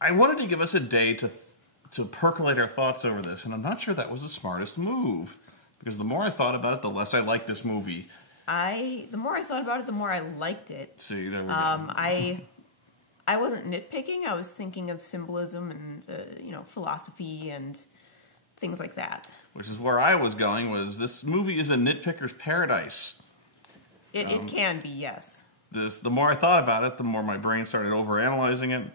I wanted to give us a day to percolate our thoughts over this, and I'm not sure that was the smartest move. Because the more I thought about it, the less I liked this movie. The more I thought about it, the more I liked it. See, there we go. I wasn't nitpicking. I was thinking of symbolism and philosophy and things like that. Which is where I was going. Was this movie is a nitpicker's paradise? It can be, yes. The more I thought about it, the more my brain started overanalyzing it,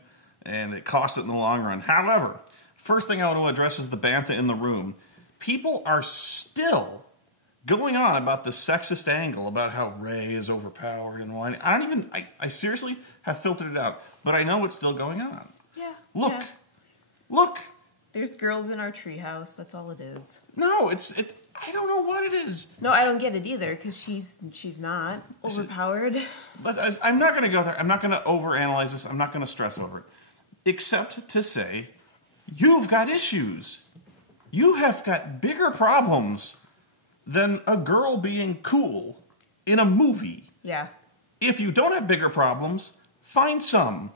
and it cost it in the long run. However, first thing I want to address is the bantha in the room. People are still going on about the sexist angle about how Rey is overpowered and whiny. I seriously have filtered it out, but I know it's still going on. Yeah. Look. There's girls in our treehouse. That's all it is. No, I don't know what it is. No, I don't get it either because she's not overpowered. But I'm not going to go there. I'm not going to overanalyze this. I'm not going to stress over it, except to say, you've got issues. You have got bigger problems than a girl being cool in a movie. Yeah. If you don't have bigger problems, find some.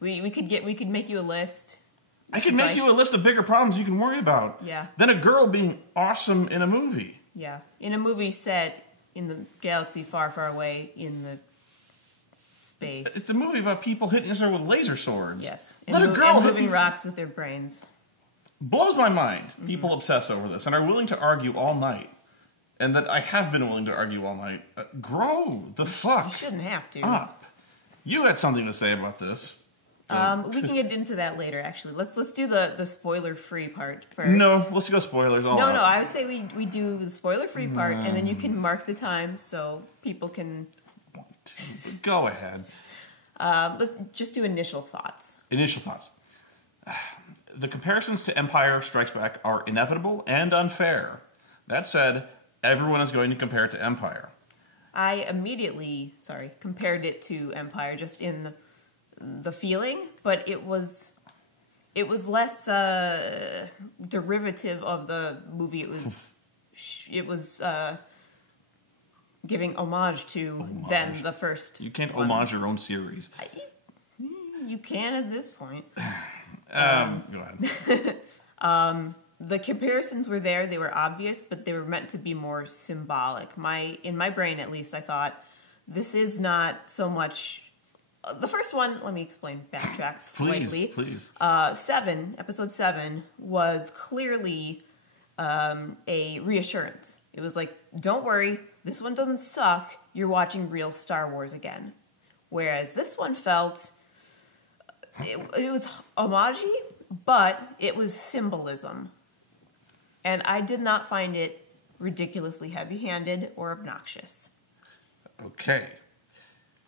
We could make you a list. I could make you a list of bigger problems you can worry about. Yeah. Than a girl being awesome in a movie. Yeah. In a movie set in the galaxy far, far away in the space. It's a movie about people hitting each other with laser swords. Yes. Let a girl and moving rocks with their brains. Blows my mind. People obsess over this and are willing to argue all night. And that I have been willing to argue all night. Grow the fuck You shouldn't have to. up. You had something to say about this. We can get into that later, actually. Let's do the spoiler-free part first. No, let's go spoilers all out. No, I would say we do the spoiler-free part, and then you can mark the time so people can... Go ahead. Let's just do initial thoughts. Initial thoughts. The comparisons to Empire Strikes Back are inevitable and unfair. That said, everyone is going to compare it to Empire. I immediately, compared it to Empire just in the feeling, but it was less derivative of the movie. It was giving homage to than the first. You can't homage your own series. You can at this point. Go ahead. The comparisons were there. They were obvious, but they were meant to be more symbolic. In my brain, at least, I thought, this is not so much... the first one, let me explain, backtrack slightly. Please. Episode 7, was clearly a reassurance. It was like, don't worry, this one doesn't suck. You're watching real Star Wars again. Whereas this one felt... It was homage-y, but it was symbolism. And I did not find it ridiculously heavy-handed or obnoxious. Okay.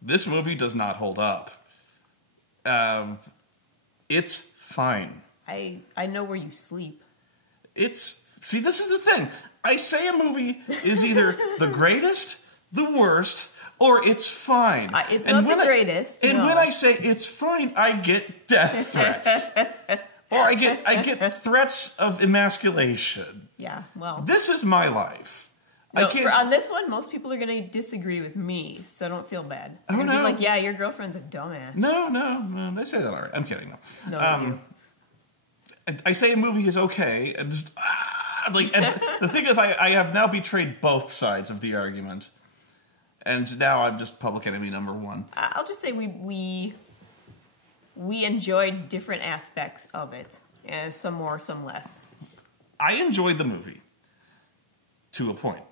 This movie does not hold up. It's fine. I know where you sleep. See, this is the thing. I say a movie is either the greatest, the worst, or it's fine. It's not the greatest. And when I say it's fine, I get death threats. Or I get threats of emasculation. Yeah, well. This is my life. No, on this one, most people are going to disagree with me, so don't feel bad. They're gonna be like, yeah, your girlfriend's a dumbass. No, they say that already. I'm kidding. No, I say a movie is okay, and just, and the thing is, I have now betrayed both sides of the argument. And now I'm just public enemy number one. I'll just say we enjoyed different aspects of it. Some more, some less. I enjoyed the movie. To a point.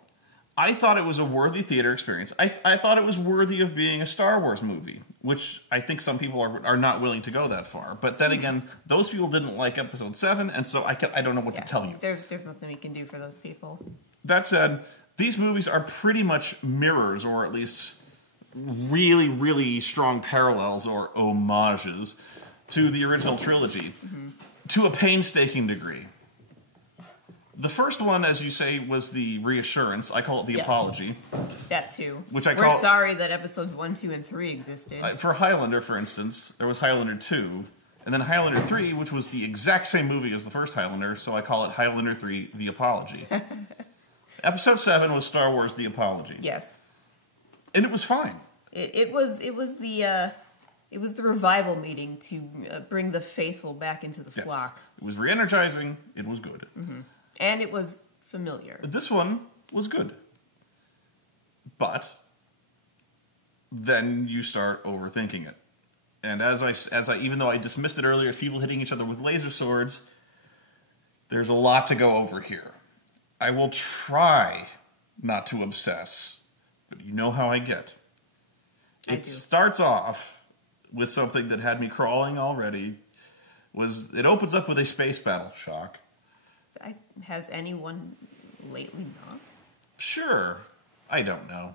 I thought it was a worthy theater experience. I thought it was worthy of being a Star Wars movie. Which I think some people are not willing to go that far. But then again, those people didn't like Episode 7. And so I don't know what to tell you. There's nothing we can do for those people. That said... These movies are pretty much mirrors, or at least really, really strong parallels or homages to the original trilogy, to a painstaking degree. The first one, as you say, was the reassurance. I call it the apology. That too. Which I We're call... sorry that episodes 1, 2, and 3 existed. For Highlander, for instance, there was Highlander 2, and then Highlander 3, which was the exact same movie as the first Highlander, so I call it Highlander 3, The Apology. Episode 7 was Star Wars: The Apology. Yes. And it was fine. It was the It was the revival meeting to bring the faithful back into the flock. It was re-energizing. It was good. Mm-hmm. And it was familiar. This one was good. But then you start overthinking it. And as I even though I dismissed it earlier as people hitting each other with laser swords, there's a lot to go over here. I will try not to obsess, but you know how I get. It starts off with something that had me crawling already. It opens up with a space battle. Shock. Has anyone lately not? Sure. I don't know.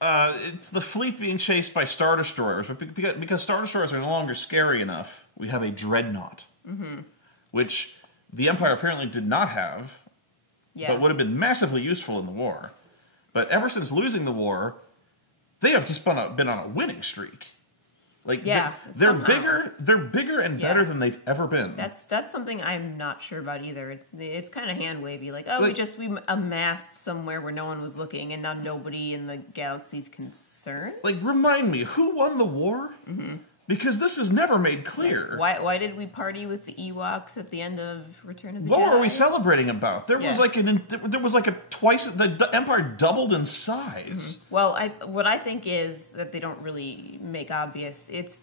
It's the fleet being chased by Star Destroyers, but because Star Destroyers are no longer scary enough, we have a dreadnought, which the Empire apparently did not have, but would have been massively useful in the war. But ever since losing the war, they have just been on a winning streak. Like they're bigger and better than they've ever been. That's something I'm not sure about either. It's kind of hand wavy, like we amassed somewhere where no one was looking, and now nobody in the galaxy's concerned. Like, remind me, who won the war? Because this is never made clear. Why did we party with the Ewoks at the end of Return of the Jedi? What were we celebrating about? There was like a twice the Empire doubled in size. Well, what I think is that they don't really make obvious. It's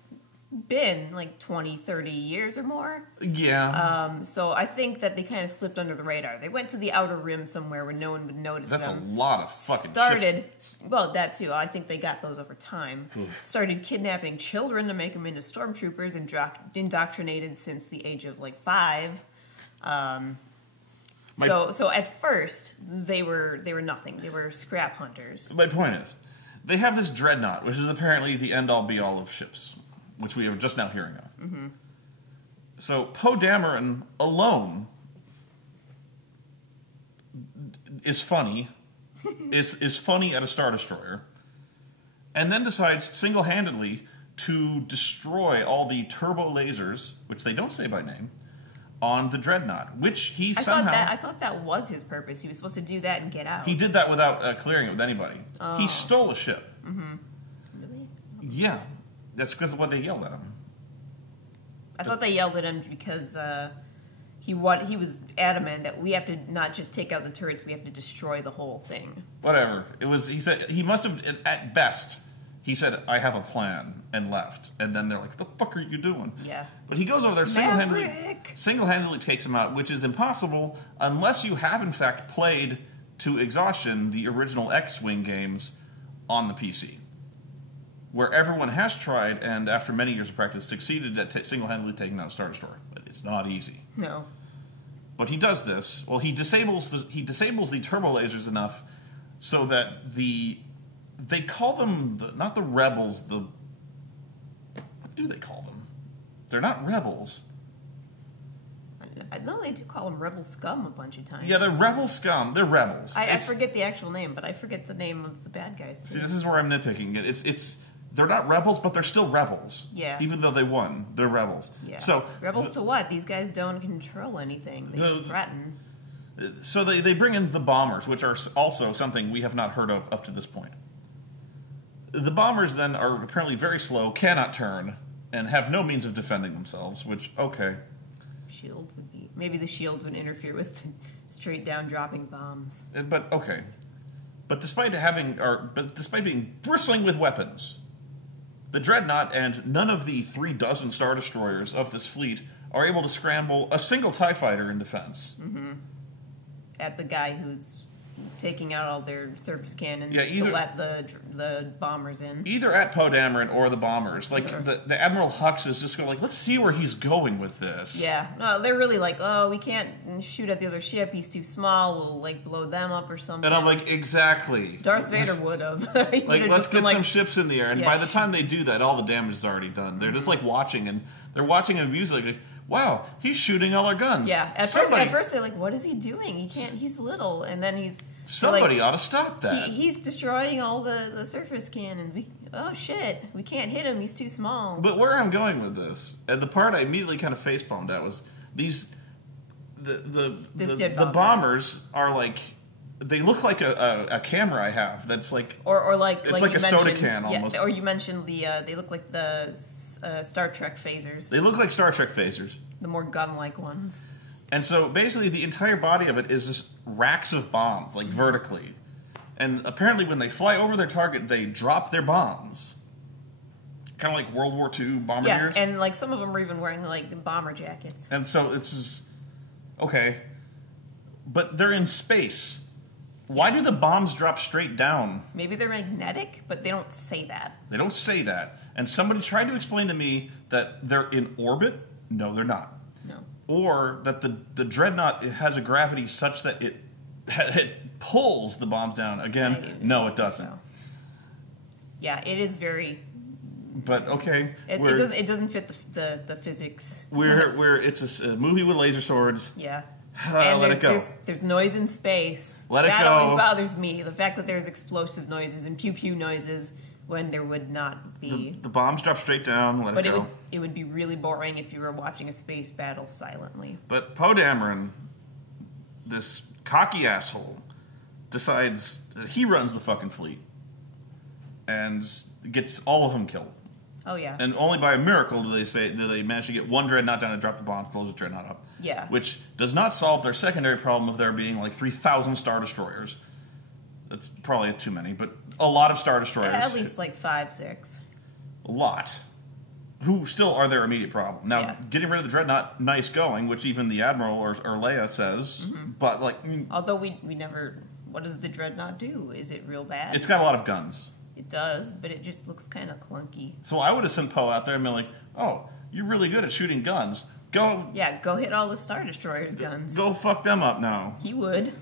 been like 20, 30 years or more. Yeah. So I think that they kind of slipped under the radar. They went to the Outer Rim somewhere where no one would notice them. That's a lot of fucking ships. Well, that too. I think they got those over time. Started kidnapping children to make them into stormtroopers and indoctrinated since the age of like 5. So at first they were nothing. They were scrap hunters. My point is, they have this dreadnought, which is apparently the end-all be-all of ships, which we are just now hearing of. So Poe Dameron alone is funny, is funny at a Star Destroyer, and then decides single-handedly to destroy all the turbo lasers, which they don't say by name, on the dreadnought, which he I thought that was his purpose. He was supposed to do that and get out. He did that without clearing it with anybody. He stole a ship. Really? Yeah. That's because of what they yelled at him. I thought they yelled at him because he was adamant that we have to not just take out the turrets, we have to destroy the whole thing. Whatever. He said, he must have, at best, he said, I have a plan, and left. And then they're like, what the fuck are you doing? Yeah. But he goes over there, single-handedly takes him out, which is impossible unless you have, in fact, played to exhaustion the original X-Wing games on the PC, where everyone has tried, and after many years of practice, succeeded at single-handedly taking out a Star Destroyer. But it's not easy. No. But he does this. Well, he disables the turbo lasers enough so that they call them not the rebels. What do they call them? They're not rebels. I know they do call them rebel scum a bunch of times. Yeah, they're rebel scum. They're rebels. I forget the actual name, but I forget the name of the bad guys too. See, this is where I'm nitpicking it. They're not rebels, but they're still rebels. Yeah. Even though they won, they're rebels. Yeah. So rebels to what? These guys don't control anything. They just threaten. So they bring in the bombers, which are also something we have not heard of up to this point. The bombers then are apparently very slow, cannot turn, and have no means of defending themselves, which, okay. Shield would be... Maybe the shield would interfere with straight down dropping bombs. But, okay. But despite being bristling with weapons, the Dreadnought and none of the 36 Star Destroyers of this fleet are able to scramble a single TIE fighter in defense. At the guy who's taking out all their surface cannons to let the bombers in. Either at Poe Dameron or the bombers. Like, the Admiral Hux is just going like, let's see where he's going with this. Yeah. No, they're really like, oh, we can't shoot at the other ship. He's too small. We'll, like, blow them up or something. And I'm like, exactly. Darth Vader would have. Like, let's get some ships in the air. And by the time they do that, all the damage is already done. They're just, like, watching. And they're watching and musing like, wow, he's shooting all our guns. Yeah. At first they're like, what is he doing? He's little. And then somebody ought to stop that. He's destroying all the surface cannons. Oh shit, we can't hit him. He's too small. But where I'm going with this, and the part I immediately kind of facepalmed at was the bombers are like they look like a camera I have that's like... Or like... It's like a soda can, almost. Yeah, or you mentioned they look like the Star Trek phasers. They look like Star Trek phasers. The more gun-like ones. And so, basically, the entire body of it is just racks of bombs, like, vertically. And apparently, when they fly over their target, they drop their bombs. Kind of like World War II bombardiers. Yeah, and, like, some of them are even wearing, like, bomber jackets. And so, it's just... Okay. But they're in space. Why do the bombs drop straight down? Maybe they're magnetic, but they don't say that. They don't say that. And somebody tried to explain to me that they're in orbit. No, they're not. No. Or that the dreadnought has a gravity such that it pulls the bombs down. Again, no, it doesn't. So. Yeah, it is very... But okay, it doesn't fit the physics. It's a movie with laser swords. Yeah. Let it go. There's noise in space. Let it go. That always bothers me. The fact that there's explosive noises and pew pew noises when there would not be. The bombs drop straight down. Let it go. It would be really boring if you were watching a space battle silently. But Poe Dameron, this cocky asshole, decides that he runs the fucking fleet and gets all of them killed. Oh yeah. And only by a miracle do they manage to get one dreadnought down and drop the bombs, blows the dreadnought up. Yeah. Which does not solve their secondary problem of there being like 3,000 Star Destroyers. That's probably too many, but a lot of Star Destroyers. Yeah, at least like 5, 6. A lot. Who still are their immediate problem. Now, getting rid of the dreadnought, nice going, which even the Admiral or Leia says, but like... Although we never... What does the dreadnought do? Is it real bad? It's got a lot of guns. It does, but it just looks kind of clunky. So I would have sent Poe out there and been like, oh, you're really good at shooting guns. Go... Yeah, go hit all the Star Destroyers' guns. Go fuck them up now. He would.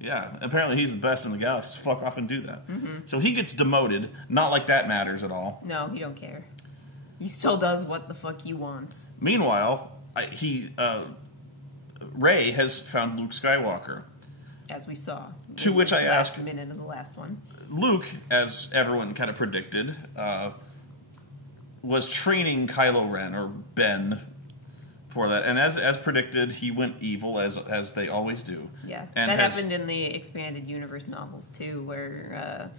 Yeah, apparently he's the best in the galaxy. Fuck off and do that. So he gets demoted. Not like that matters at all. No, he don't care. He still does what the fuck he wants. Meanwhile, Rey has found Luke Skywalker. As we saw. To which I asked... Last minute of the last one. Luke, as everyone kind of predicted, was training Kylo Ren, or Ben, for that. And as predicted, he went evil, as they always do. Yeah, and that happened in the expanded universe novels, too, where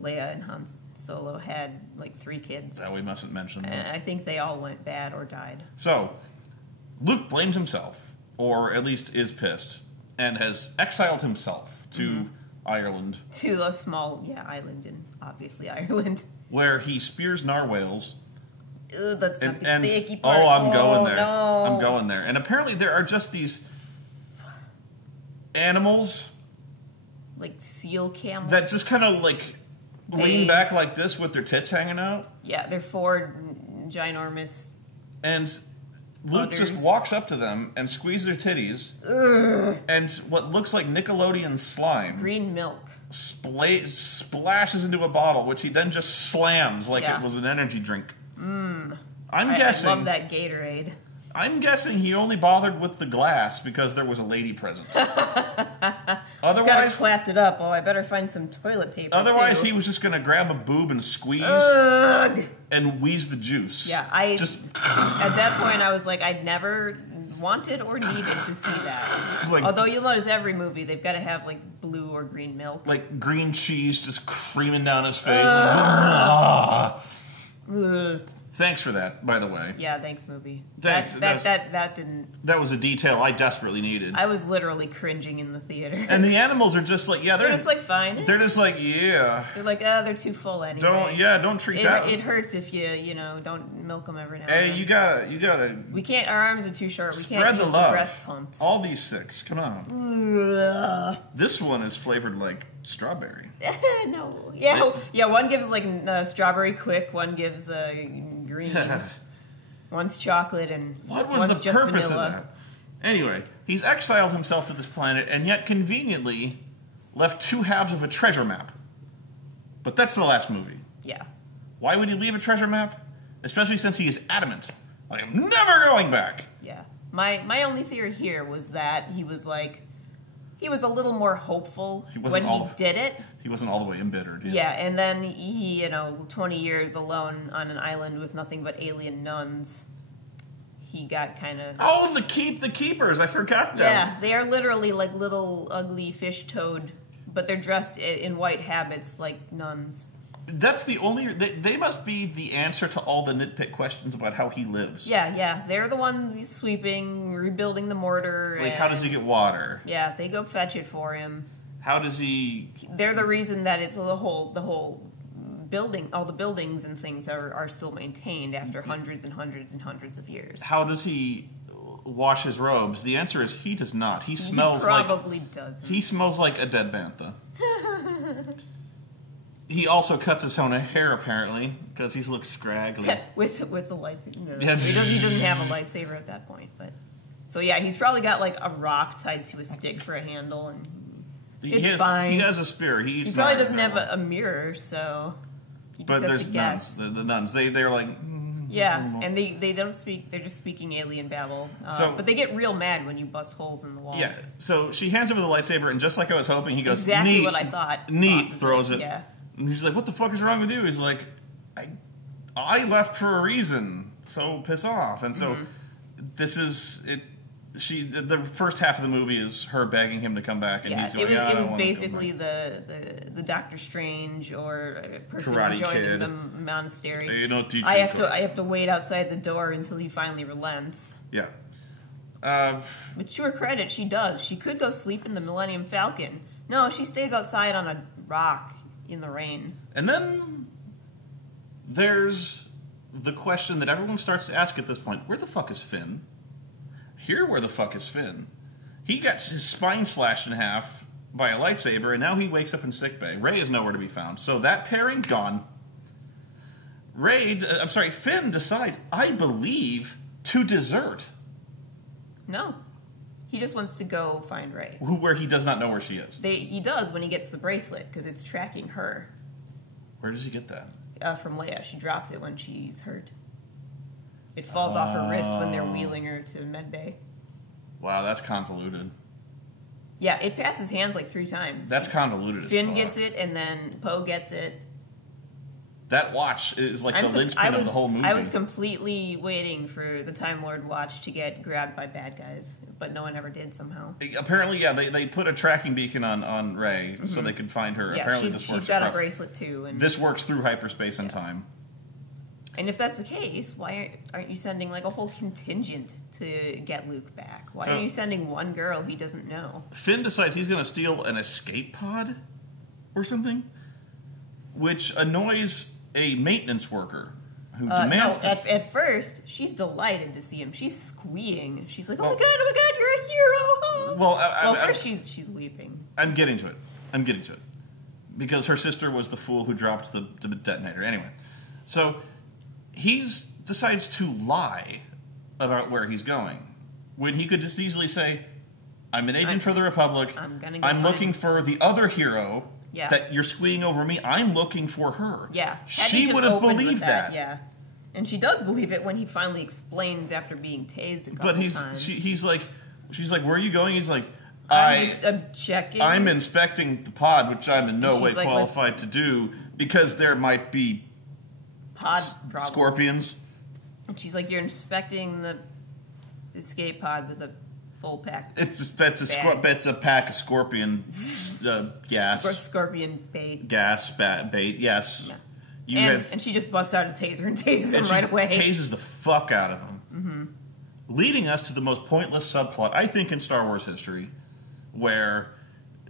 Leia and Han Solo had, like, 3 kids. That we mustn't mention. And I think they all went bad or died. So, Luke blames himself, or at least is pissed, and has exiled himself to Ireland. To a small, island in, obviously, Ireland. Where he spears narwhals. Ugh, that's not the icky part. Oh, I'm going there. No. I'm going there. And apparently there are just these animals. Like seal camels. That just kind of, like, lean back like this with their tits hanging out. Yeah, they're 4 ginormous... And Luke just walks up to them and squeezes their titties. Ugh. And what looks like Nickelodeon slime. Green milk. Splashes into a bottle, which he then just slams like it was an energy drink. I'm guessing... I love that Gatorade. I'm guessing he only bothered with the glass because there was a lady present. Otherwise, gotta class it up. Oh, I better find some toilet paper. Otherwise, too. He was just gonna grab a boob and squeeze and wheeze the juice. Yeah, at that point I was like, I'd never wanted or needed to see that. Like, although you'll notice every movie they've got to have like blue or green milk, like green cheese just creaming down his face. Thanks for that, by the way. Yeah, thanks, movie. Thanks. That didn't... That was a detail I desperately needed. I was literally cringing in the theater. And the animals are just like, they're just like, fine. They're just like, They're like, they're too full anyway. Don't treat that. It hurts if you don't milk them every now and then. Hey, you gotta... We can't, our arms are too short. We can't spread the use love. The breast pumps. All these 6, come on. This one is flavored like strawberry. No. Yeah, one gives like strawberry quick, one gives green. One's chocolate and what was one's the just purpose vanilla. of that? Anyway, he's exiled himself to this planet and yet conveniently left 2 halves of a treasure map. But that's the last movie. Yeah. Why would he leave a treasure map? Especially since he is adamant. I am never going back. Yeah. My only theory here was that he was like, he was a little more hopeful when he did it. He wasn't all the way embittered. Yeah, and then he, 20 years alone on an island with nothing but alien nuns, he got kind of... Oh, the keepers! I forgot them. Yeah, they are literally like little ugly fish toad but they're dressed in white habits like nuns. That's the only... They must be the answer to all the nitpick questions about how he lives. Yeah. They're the ones he's sweeping, rebuilding the mortar. Like, how does he get water? Yeah, they go fetch it for him. How does he... They're the reason that it's the whole building, all the buildings and things are still maintained after hundreds and hundreds and hundreds of years. How does he wash his robes? The answer is he does not. He smells probably doesn't. He smells like a dead bantha. He also cuts his own hair, apparently, because he looks scraggly. with the lightsaber. No, he doesn't have a lightsaber at that point. But so yeah, he's probably got like a rock tied to a stick for a handle, and it's fine. He has a spear. He probably doesn't have a mirror, so. But there's nuns. The nuns. They're like. Yeah, and they don't speak. They're just speaking alien babble. But they get real mad when you bust holes in the walls. Yeah. So she hands over the lightsaber, and just like I was hoping, he goes, exactly neat, what I thought. Neat. Throws it. Yeah. And he's like, "What the fuck is wrong with you?" He's like, "I left for a reason, so piss off." And so this is it. The first half of the movie is her begging him to come back, and he's going, it was basically the Doctor Strange or a person who joined the monastery. I have to wait outside the door until he finally relents. Yeah. But to her credit, she does. She could go sleep in the Millennium Falcon. No, she stays outside on a rock in the rain. And then there's the question that everyone starts to ask at this point: where the fuck is Finn? Where the fuck is Finn? He got his spine slashed in half by a lightsaber, and now he wakes up in sickbay. Rey is nowhere to be found. So that pairing, gone. Finn decides, I believe, to desert. No. He just wants to go find Rey. Where he does not know where she is. He does when he gets the bracelet, because it's tracking her. Where does he get that? From Leia. She drops it when she's hurt. It falls off her wrist when they're wheeling her to medbay. Wow, that's convoluted. Yeah, it passes hands like 3 times. That's convoluted as fuck. Finn gets it, and then Poe gets it. That watch is like the linchpin of the whole movie. I was completely waiting for the Time Lord watch to get grabbed by bad guys, but no one ever did somehow. Apparently, yeah, they put a tracking beacon on Rey so they could find her. Yeah, apparently, she's got a bracelet too. And this works through hyperspace and time. And if that's the case, why aren't you sending like a whole contingent to get Luke back? Why are you sending one girl he doesn't know? Finn decides he's going to steal an escape pod or something, which annoys a maintenance worker who demands to... At first, she's delighted to see him. She's squealing. She's like, oh my god, you're a hero! Well, first she's weeping. I'm getting to it. Because her sister was the fool who dropped the detonator. Anyway, so... he decides to lie about where he's going, when he could just easily say, I'm an agent for the Republic, I'm looking for the other hero that you're squeeing over me, I'm looking for her. Yeah. She would have believed that. Yeah. And she does believe it when he finally explains after being tased a couple times. She's like, where are you going? He's like, I'm checking. I'm inspecting the pod, which I'm in no way qualified to do, because there might be pod scorpions. And she's like, you're inspecting the escape pod with a full pack. It's a pack of scorpion gas. Scorpion bait. Gas bait. Yes. Yeah. And she just busts out a taser and tases him right away. Tases the fuck out of him. Leading us to the most pointless subplot, I think, in Star Wars history, where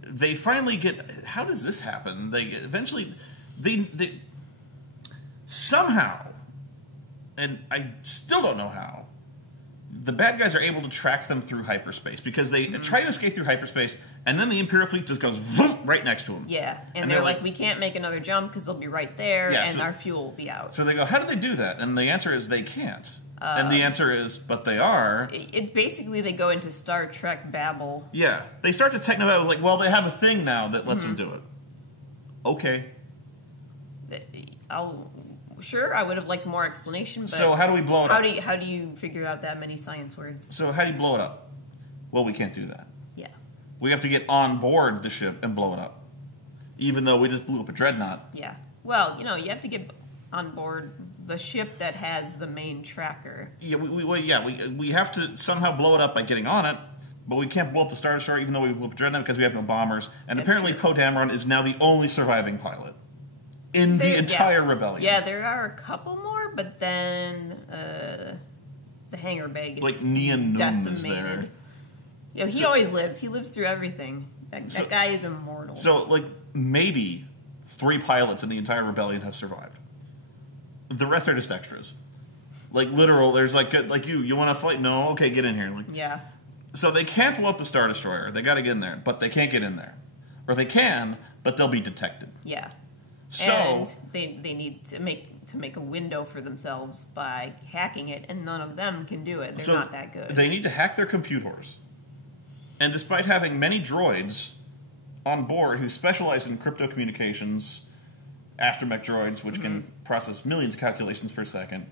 they finally get... How does this happen? They eventually... They somehow, and I still don't know how, the bad guys are able to track them through hyperspace, because they try to escape through hyperspace, and then the Imperial fleet just goes vroom, right next to them. Yeah, and they're like, we can't make another jump because they'll be right there, and our fuel will be out. So they go, how do they do that? And the answer is they can't. And the answer is, but they are. Basically, they go into Star Trek babble. Yeah, they start to techno like, well, they have a thing now that lets them do it. Okay. Sure, I would have liked more explanation, but... So how do we blow it up? How do you figure out that many science words? So how do you blow it up? Well, we can't do that. Yeah. We have to get on board the ship and blow it up. Even though we just blew up a dreadnought. Yeah. Well, you have to get on board the ship that has the main tracker. Yeah, we have to somehow blow it up by getting on it, but we can't blow up the Star Destroyer even though we blew up Dreadnought because we have no bombers. And That's apparently true. Poe Dameron is now the only surviving pilot in the entire rebellion. Yeah, there are a couple more, but then the hangar bay gets like Neon decimated. is there. Yeah, he always lives. He lives through everything. That guy is immortal. So, like, maybe 3 pilots in the entire rebellion have survived. The rest are just extras. Like, literal, there's like you want to fight? No? Okay, get in here. Like, yeah. So they can't blow up the Star Destroyer. They got to get in there, but they can't get in there. Or they can, but they'll be detected. Yeah. So and they need to make a window for themselves by hacking it, and none of them can do it. They're not that good. They need to hack their computers. And despite having many droids on board who specialize in crypto communications, astromech droids, which can process millions of calculations per second,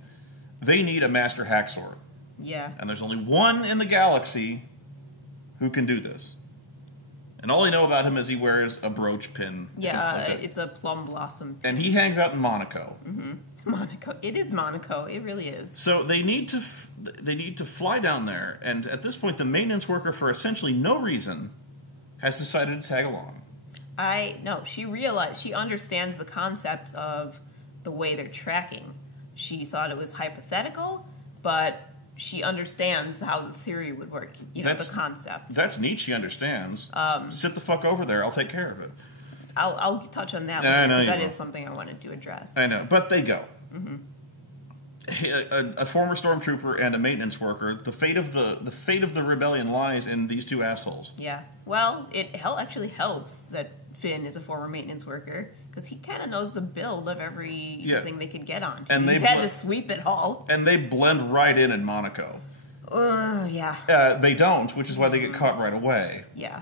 they need a master hack sword. Yeah. And there's only one in the galaxy who can do this. And all I know about him is he wears a brooch pin. Yeah, it's a plum blossom pin. And he hangs out in Monaco. Monaco. It is Monaco. It really is. So they need to fly down there, and at this point, the maintenance worker, for essentially no reason, has decided to tag along. No, she understands the concept of the way they're tracking. She thought it was hypothetical, but she understands how the theory would work. The concept. That's neat. She understands. Sit the fuck over there. I'll take care of it. I'll touch on that I later, know because that will. is something I wanted to address. I know, but they go. A former stormtrooper and a maintenance worker. The fate of the rebellion lies in these 2 assholes. Yeah. Well, it actually helps that Finn is a former maintenance worker, because he kind of knows the build of everything they could get on. And he's had to sweep it all. And they blend right in Monaco. Yeah. They don't, which is why they get caught right away. Yeah.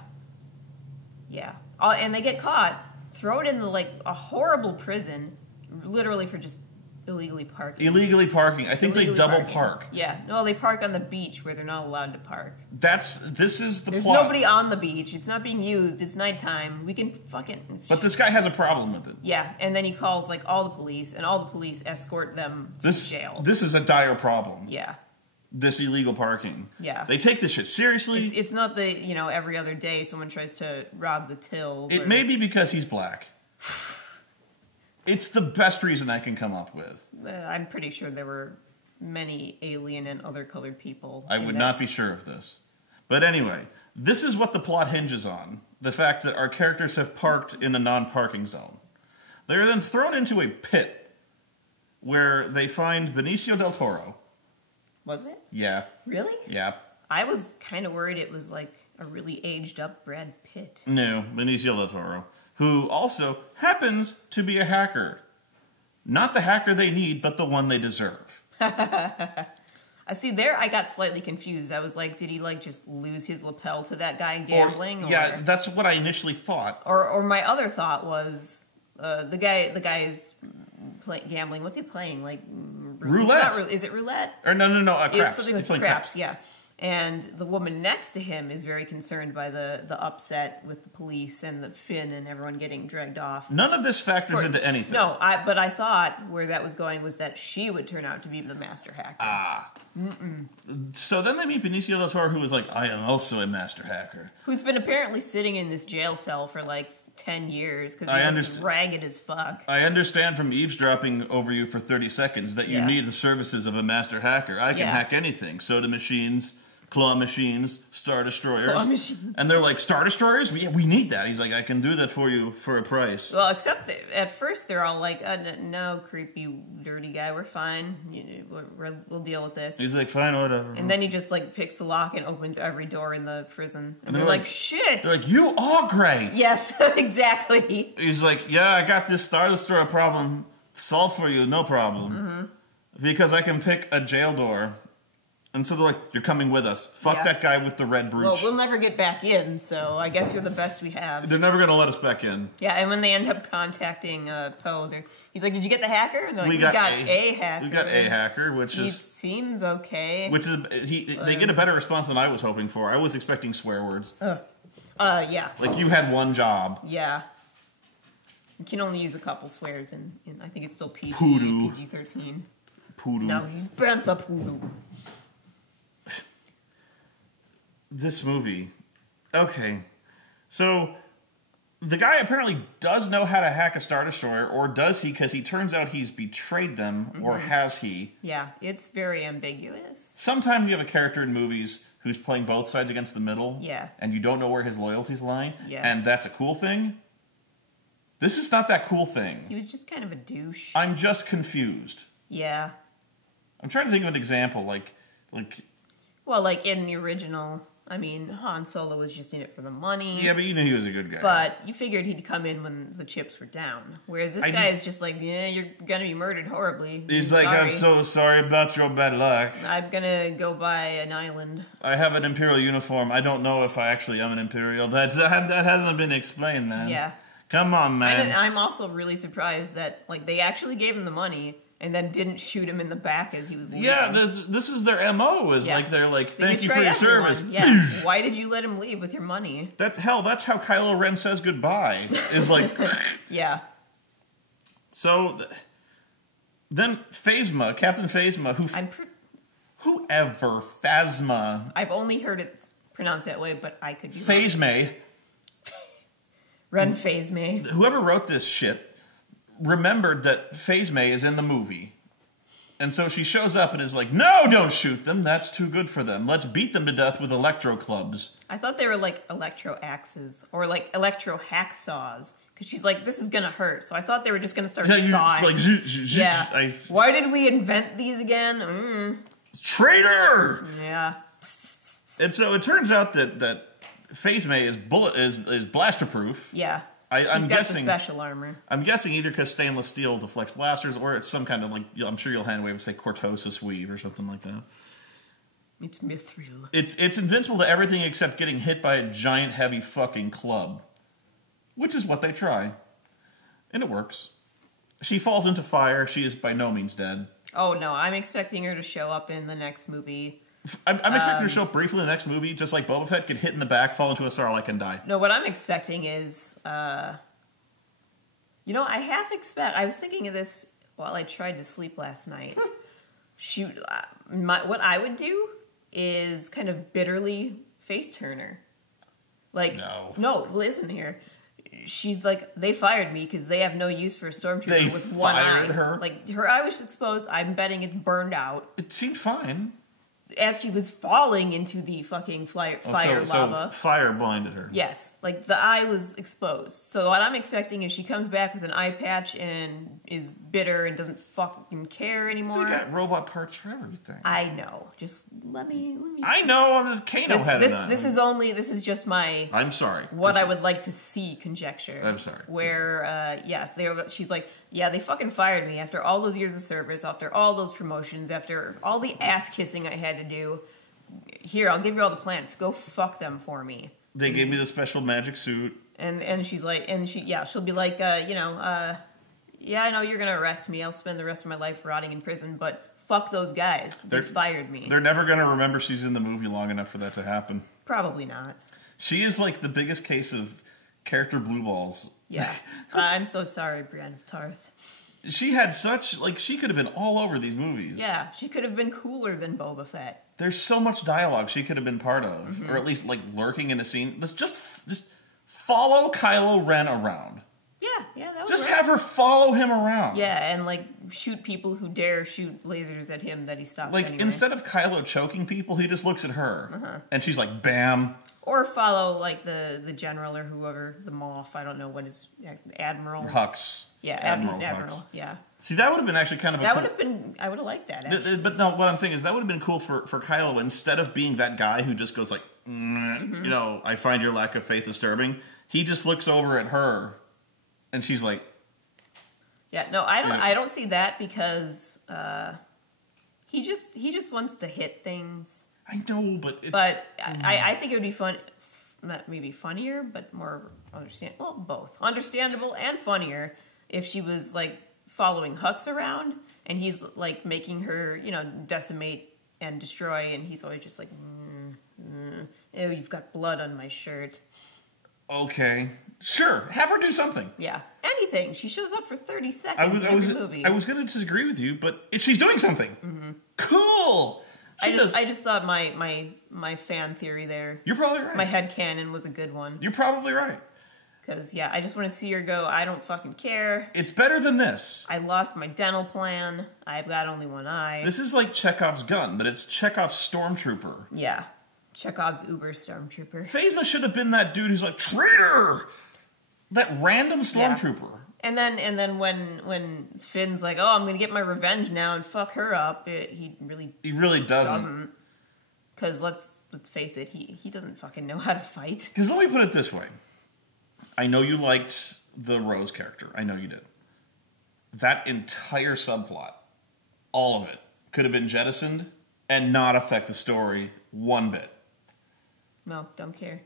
Yeah. And they get caught, thrown into a horrible prison, literally for just illegally parking. Illegally parking. I think they double parking. park. Yeah. No, they park on the beach where they're not allowed to park. This is the There's plot. nobody on the beach. It's not being used. It's nighttime. We can fucking... But this guy has a problem with it. Yeah, and then he calls all the police, and all the police escort them to jail. This is a dire problem. Yeah. This illegal parking. Yeah. They take this shit seriously. It's not the, every other day someone tries to rob the till. It may be because he's black. It's the best reason I can come up with. I'm pretty sure there were many alien and other colored people. I would not be sure of this. But anyway, this is what the plot hinges on. The fact that our characters have parked in a non-parking zone. They are then thrown into a pit where they find Benicio del Toro. Was it? Yeah. Really? Yeah. I was kind of worried it was a really aged up Brad Pitt. No, Benicio del Toro, who also happens to be a hacker. Not the hacker they need, but the one they deserve. I see. There, I got slightly confused. I was like, did he just lose his lapel to that guy gambling? Yeah, that's what I initially thought. Or my other thought was the guy is gambling. What's he playing? Roulette. Is it roulette? Or no, craps. It's something He's with playing craps. Yeah. And the woman next to him is very concerned by the upset with the police and the Finn and everyone getting dragged off. None of this factors into anything. No, but I thought where that was going was that she would turn out to be the master hacker. So then they meet Benicio del Toro, who is like, I am also a master hacker. Who's been apparently sitting in this jail cell for 10 years because he looks ragged as fuck. I understand from eavesdropping over you for 30 seconds that you need the services of a master hacker. I can hack anything. Soda machines, claw machines, Star Destroyers. Claw machines. And they're like, Star Destroyers? We need that. He's like, I can do that for you for a price. Well, except at first they're all like, no, creepy, dirty guy, we're fine. We'll deal with this. He's like, fine, whatever. And then he just picks the lock and opens every door in the prison. And they're like, shit! They're like, you are great! Yes, exactly. He's like, yeah, I got this Star Destroyer problem solved for you, no problem. Because I can pick a jail door. And so they're like, you're coming with us. Fuck that guy with the red brooch. Well, we'll never get back in, so I guess you're the best we have. They're never going to let us back in. Yeah, and when they end up contacting Poe, he's like, did you get the hacker? And they're like, we got a hacker. We got a hacker, He seems okay. Which is, they get a better response than I was hoping for. I was expecting swear words. Yeah. Like, you had one job. Yeah. You can only use a couple swears, and I think it's still PG-13. Poodoo. No, he's Panther Poodoo. This movie. Okay. So, the guy apparently does know how to hack a Star Destroyer, or does he? Because he turns out he's betrayed them, or has he? Yeah, it's very ambiguous. Sometimes you have a character in movies who's playing both sides against the middle. Yeah. And you don't know where his loyalties lie. Yeah. And that's a cool thing. This is not that cool thing. He was just kind of a douche. I'm just confused. Yeah. I'm trying to think of an example, like... Well, like in the original, I mean, Han Solo was just in it for the money. Yeah, but you knew he was a good guy. But you figured he'd come in when the chips were down. Whereas this guy is just like, yeah, you're gonna be murdered horribly. He's like, I'm so sorry about your bad luck. I'm gonna go buy an island. I have an Imperial uniform. I don't know if I actually am an Imperial. That hasn't been explained, man. Yeah. Come on, man. And I'm also really surprised that like they actually gave him the money and then didn't shoot him in the back as he was leaving. Yeah, this is their MO. Like they're like, thank you for your service. Yeah. Why did you let him leave with your money? That's how Kylo Ren says goodbye. Is like, yeah. So then Phasma, Captain Phasma, whoever Phasma. I've only heard it pronounced that way, but I could be Phasma. Ren Phasma. Whoever wrote this shit remembered that Phasma is in the movie. And so she shows up and is like, no, don't shoot them. That's too good for them. Let's beat them to death with electro clubs. I thought they were like electro axes or like electro hacksaws. Because she's like, this is going to hurt. So I thought they were just going to start sawing. Like, why did we invent these again? Traitor! Yeah. And so it turns out that Phasma is blaster proof. Yeah. I'm guessing the special armor. I'm guessing either because stainless steel deflects blasters, or it's some kind of like I'm sure you'll hand wave and say cortosis weave or something like that. It's mithril. It's invincible to everything except getting hit by a giant heavy fucking club, which is what they try, and it works. She falls into fire. She is by no means dead. Oh no, I'm expecting her to show up in the next movie. I'm expecting her to show up briefly in the next movie, just like Boba Fett, get hit in the back, fall into a Sarlacc, and die. No, what I'm expecting is, I was thinking of this while I tried to sleep last night. What I would do is kind of bitterly face turn her. Like, no, listen here. She's like, they fired me because they have no use for a stormtrooper with one eye. Her? Like, her eye was exposed. I'm betting it's burned out. It seemed fine. As she was falling into the fucking fire lava. So fire blinded her. Yes. Like, the eye was exposed. So what I'm expecting is she comes back with an eye patch and is bitter and doesn't fucking care anymore. They got robot parts for everything. I know. Just let me... I know. I'm just... Kano had it on. This is just my... I'm sorry. What I would like to see conjecture. I'm sorry. Where, she's like, yeah, they fucking fired me after all those years of service, after all those promotions, after all the ass kissing I had to do. Here, I'll give you all the plans. Go fuck them for me. They gave me the special magic suit. And she's like, she'll be like, yeah, I know you're gonna arrest me. I'll spend the rest of my life rotting in prison, but fuck those guys. They fired me. They're never gonna remember she's in the movie long enough for that to happen. Probably not. She is like the biggest case of character blue balls. Yeah. I'm so sorry, Brienne of Tarth. She had such, like, she could have been all over these movies. Yeah, she could have been cooler than Boba Fett. There's so much dialogue she could have been part of. Or at least, like, lurking in a scene. Just follow Kylo Ren around. Yeah, that would Just work. have her follow him around. Yeah, and, like, shoot people who dare shoot lasers at him that he stopped Like, anyway. instead of Kylo choking people, he just looks at her. And she's like, bam. Or follow, like, the general or whoever, the Moff, I don't know what is, Admiral. Hux. Yeah, Admiral Admiral, Hux. yeah. See, that would have been actually kind of That would have been, I would have liked that, actually. But no, what I'm saying is that would have been cool for Kylo, instead of being that guy who just goes like, I find your lack of faith disturbing. He just looks over at her, and she's like... Yeah, no, I don't see that because he just wants to hit things. I know, but it's... But I think it would be fun, maybe funnier, but more both. Understandable and funnier if she was, like, following Hux around, and he's, like, making her, decimate and destroy, and he's always just like, ew, you've got blood on my shirt. Okay. Sure, have her do something. Yeah, anything. She shows up for 30 seconds in every movie. I was going to disagree with you, but she's doing something. Cool! I just thought my fan theory there. You're probably right. My headcanon was a good one. You're probably right. Because, yeah, I just want to see her go, I don't fucking care. It's better than this. I lost my dental plan. I've got only one eye. This is like Chekhov's gun, but it's Chekhov's stormtrooper. Yeah. Chekhov's Uber stormtrooper. Phasma should have been that dude who's like, traitor! That random stormtrooper. Yeah. And then when Finn's like, oh, I'm going to get my revenge now and fuck her up, he really doesn't. Because let's face it, he doesn't fucking know how to fight. Because let me put it this way. I know you liked the Rose character. I know you did. That entire subplot, all of it, could have been jettisoned and not affect the story one bit. No, don't care.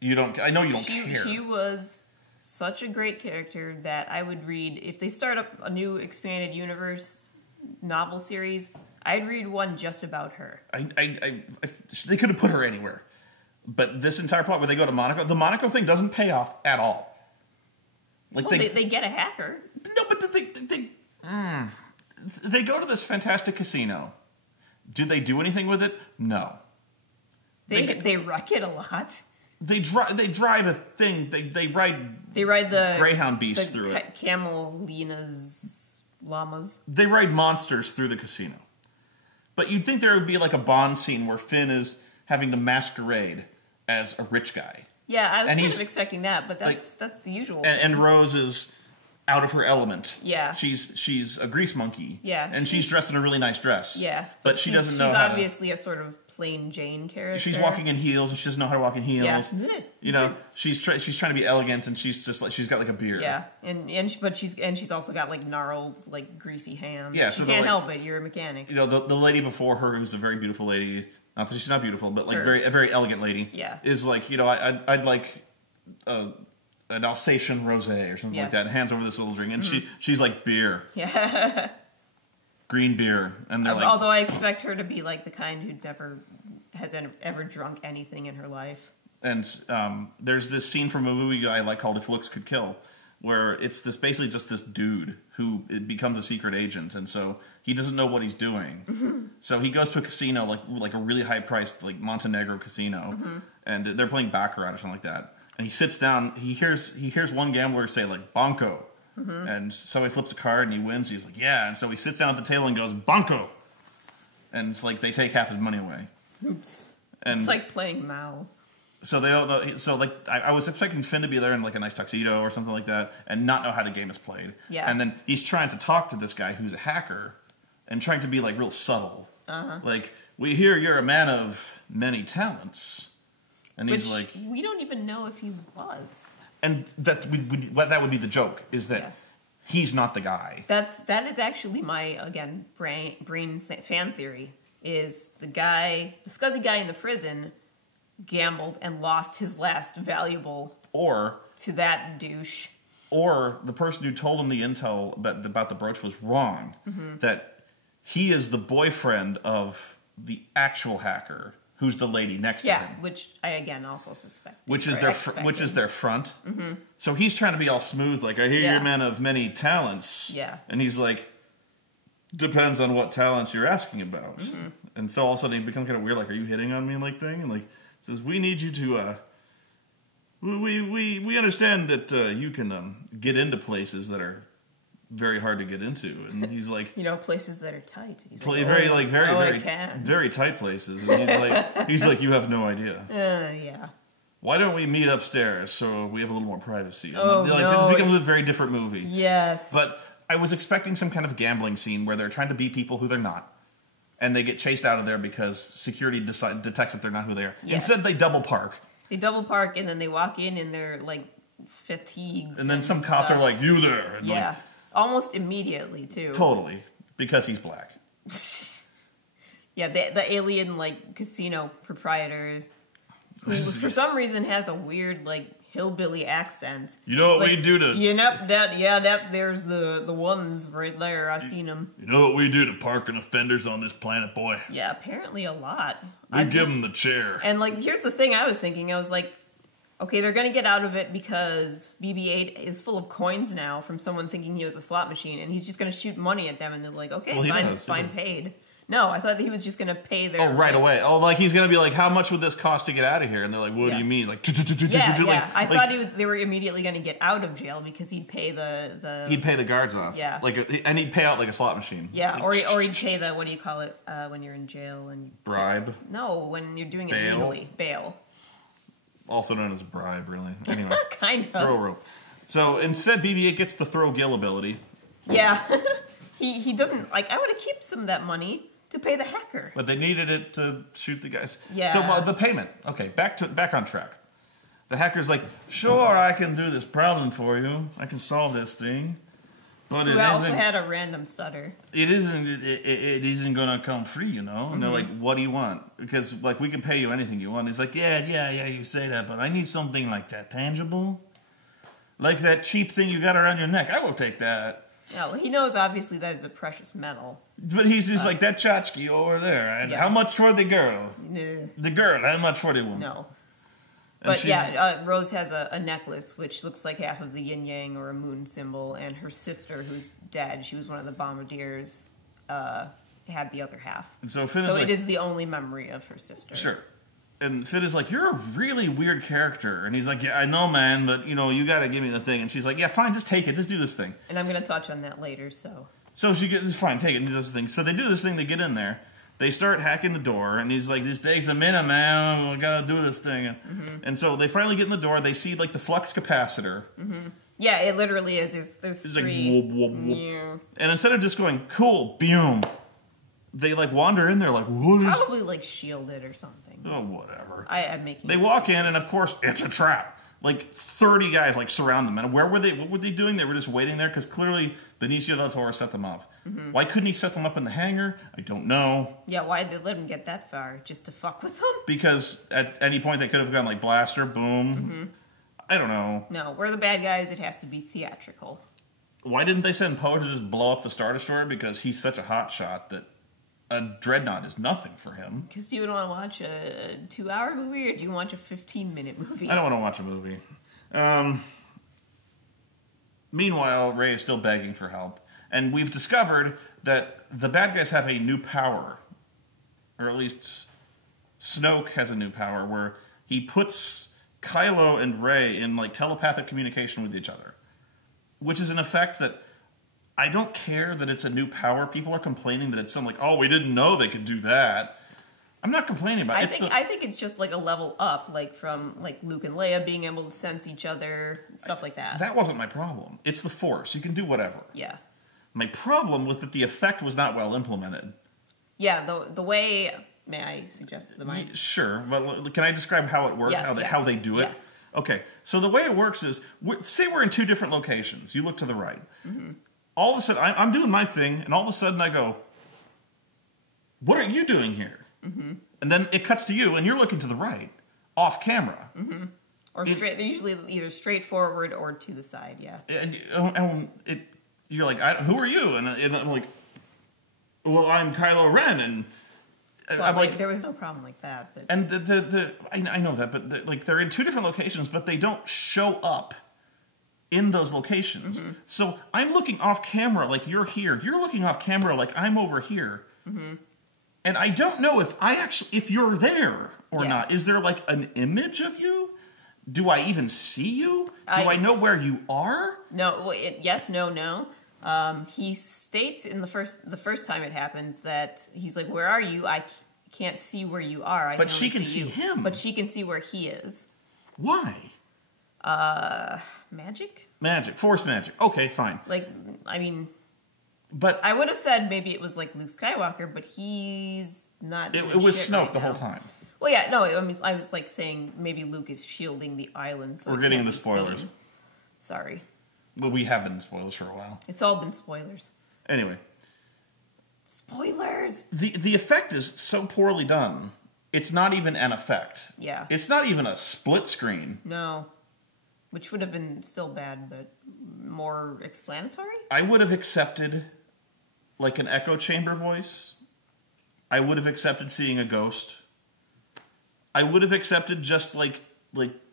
You don't. I know you don't care. She was such a great character that I would read, if they start up a new expanded universe novel series, I'd read one just about her. They could have put her anywhere. But this entire plot where they go to Monaco, the Monaco thing doesn't pay off at all. Like they get a hacker. No, but they go to this fantastic casino. Do they do anything with it? No. They wreck it a lot. They drive a thing. They ride the Greyhound beasts through it. Camelinas, llamas. They ride monsters through the casino. But you'd think there would be like a Bond scene where Finn is having to masquerade as a rich guy. Yeah, I was kind of expecting that, but that's the usual. And Rose is out of her element. Yeah. She's a grease monkey. Yeah. And she's dressed in a really nice dress. Yeah. But she doesn't know how to... She's obviously a sort of plain Jane character. She's walking in heels and she doesn't know how to walk in heels. Yeah. You know, she's trying to be elegant and she's just like, she's got like a beard. Yeah. But she's also got like gnarled, like greasy hands. Yeah. So you can't help it. You're a mechanic. You know, the lady before her, who's a very beautiful lady, not that she's not beautiful, but like a very elegant lady. Yeah. Is like, you know, I'd like an Alsatian rosé or something like that, and hands over this little drink, and she's like, beer. Yeah. Green beer. And they're like... Although I expect her to be like the kind who never has ever drunk anything in her life. And there's this scene from a movie I like called If Looks Could Kill, where it's basically just this dude who becomes a secret agent, and so he doesn't know what he's doing. Mm-hmm. So he goes to a casino, like a really high-priced, like Montenegro casino, and they're playing Baccarat or something like that. And he sits down, he hears one gambler say, like, Banco. Mm-hmm. And so he flips a card and he wins. He's like, yeah. And so he sits down at the table and goes, Banco. And it's like they take half his money away. Oops. And it's like playing Mao. So they don't know. So like I was expecting Finn to be there in like a nice tuxedo or something like that, and not know how the game is played. Yeah. And then he's trying to talk to this guy who's a hacker, and trying to be like real subtle. Uh-huh. Like, we hear you're a man of many talents, and he's like, we don't even know if he was. And that would be the joke, is that he's not the guy. That is actually my brain fan theory. Is the scuzzy guy in the prison gambled and lost his last valuable to that douche. Or the person who told him the intel about the brooch was wrong. Mm-hmm. That he is the boyfriend of the actual hacker, who's the lady next to him. Yeah, which I again also suspect. Which is their front. Mm-hmm. So he's trying to be all smooth, like, I hear you're a man of many talents. Yeah. And he's like, depends on what talents you're asking about. Mm-hmm. And so all of a sudden he becomes kind of weird, like, are you hitting on me, like, thing? And like, says, we need you to, we understand that you can get into places that are very hard to get into. And he's like, places that are tight. He's very tight places. And he's like, you have no idea. Yeah. Why don't we meet upstairs so we have a little more privacy? And no. This becomes a very different movie. Yes. But I was expecting some kind of gambling scene where they're trying to be people who they're not. And they get chased out of there because security detects that they're not who they are. Yeah. Instead, they double park. They double park, and then they walk in their, like, fatigues. And then some cops are like, you there. And yeah. Almost immediately, too. Totally. Because he's black. Yeah, the alien, like, casino proprietor, who for some reason has a weird, like, hillbilly accent. You know what we do to... there's the ones right there. I've seen them. You know what we do to parking offenders on this planet, boy? Yeah, apparently a lot. We give them the chair. And, like, here's the thing I was thinking. I was like, okay, they're going to get out of it because BB-8 is full of coins now from someone thinking he was a slot machine, and he's just going to shoot money at them, and they're like, okay, fine, paid. No, I thought that he was just going to pay their... Oh, right away. Oh, like he's going to be like, how much would this cost to get out of here? And they're like, what do you mean? He's like, yeah. I thought they were immediately going to get out of jail because he'd pay the... He'd pay the guards off. Yeah. And he'd pay out like a slot machine. Yeah, like, or he'd pay the, what do you call it, when you're in jail? And bribe? No, when you're doing it Bail? legally. Bail. Also known as bribe, really. Anyway. Kind of. Throw rope. So instead, BB-8 gets the throw Gil ability. Yeah. he doesn't... Like, I would have kept some of that money to pay the hacker. But they needed it to shoot the guys. Yeah. So the payment. Okay, back on track. The hacker's like, sure, I can do this problem for you. I can solve this thing. But Who also had a random stutter. It isn't gonna come free, you know? And they're like, what do you want? Because, like, we can pay you anything you want. He's like, yeah, you say that, but I need something like that tangible. Like that cheap thing you got around your neck. I will take that. Yeah, well, he knows, obviously, that is a precious metal. But he's just like, that tchotchke over there. And how much for the girl? No. The girl, how much for the woman? No. And But Rose has a necklace which looks like half of the yin-yang or a moon symbol, and her sister, who's dead, she was one of the bombardiers, had the other half. And so Finn it is the only memory of her sister. Sure. And Finn is like, you're a really weird character. And he's like, yeah, I know, man, but, you got to give me the thing. And she's like, yeah, fine, just take it. Just do this thing. And I'm going to touch on that later, so... So she gets, fine, take it and do this thing. So they do this thing, they get in there. They start hacking the door, and he's like, this takes a minute, man. We got to do this thing. And so they finally get in the door. They see, like, the flux capacitor. Yeah, it literally is. There's it's three... like, whoop, whoop, whoop. Yeah. And instead of just going, cool, boom, they, like, wander in there like, what is... Probably, like, shielded or something. Oh, whatever. I'm making... They walk in, and of course, it's a trap. Like, 30 guys, like, surround them. And where were they? What were they doing? They were just waiting there? Because clearly, Benicio del Toro set them up. Why couldn't he set them up in the hangar? I don't know. Yeah, why did they let him get that far? Just to fuck with them? Because at any point, they could have gone, like, blaster, boom. I don't know. No, we're the bad guys. It has to be theatrical. Why didn't they send Poe to just blow up the Star Destroyer? Because he's such a hot shot that a dreadnought is nothing for him. Because do you want to watch a 2-hour movie or do you want a 15-minute movie? I don't want to watch a movie. Meanwhile, Rey is still begging for help. And we've discovered that the bad guys have a new power. Or at least Snoke has a new power where he puts Kylo and Rey in like telepathic communication with each other. Which is an effect that I don't care that it's a new power. People are complaining that it's something like, oh, we didn't know they could do that. I'm not complaining about it. I think it's just like a level up, like from like Luke and Leia being able to sense each other, stuff like that. That wasn't my problem. It's the Force. You can do whatever. Yeah. My problem was that the effect was not well implemented. Yeah, the way... May I suggest the mic? Sure, but can I describe how it works, how they do it? Yes. Okay, so the way it works is, say we're in two different locations. You look to the right. All of a sudden, I'm doing my thing, and all of a sudden I go, what are you doing here? And then it cuts to you, and you're looking to the right, off camera. Or straight, usually either straight forward or to the side, yeah. And you're like, who are you? And I'm like, well, I'm Kylo Ren, and... Well, I'm like, there was no problem like that. But. And I know that, but like they're in two different locations, but they don't show up in those locations. So I'm looking off camera like you're here. You're looking off camera like I'm over here. And I don't know if you're there or not. Is there like an image of you? Do I even see you? Do I know where you are? No. Well, yes. No. No. He states in the first time it happens that he's like, "Where are you? I can't see where you are." But she can see him. But she can see where he is. Why? Magic. Magic, Force magic. Okay, fine. Like, I mean, but I would have said maybe it was like Luke Skywalker, but he's not. It was Snoke the whole time. Well, yeah, no. I mean, I was like saying maybe Luke is shielding the island. So we're getting into spoilers. Seen. Sorry. Well, we have been in spoilers for a while. It's all been spoilers. Anyway. Spoilers! The effect is so poorly done. It's not even an effect. Yeah. It's not even a split screen. No. Which would have been still bad, but more explanatory? I would have accepted, like, an echo chamber voice. I would have accepted seeing a ghost. I would have accepted just, like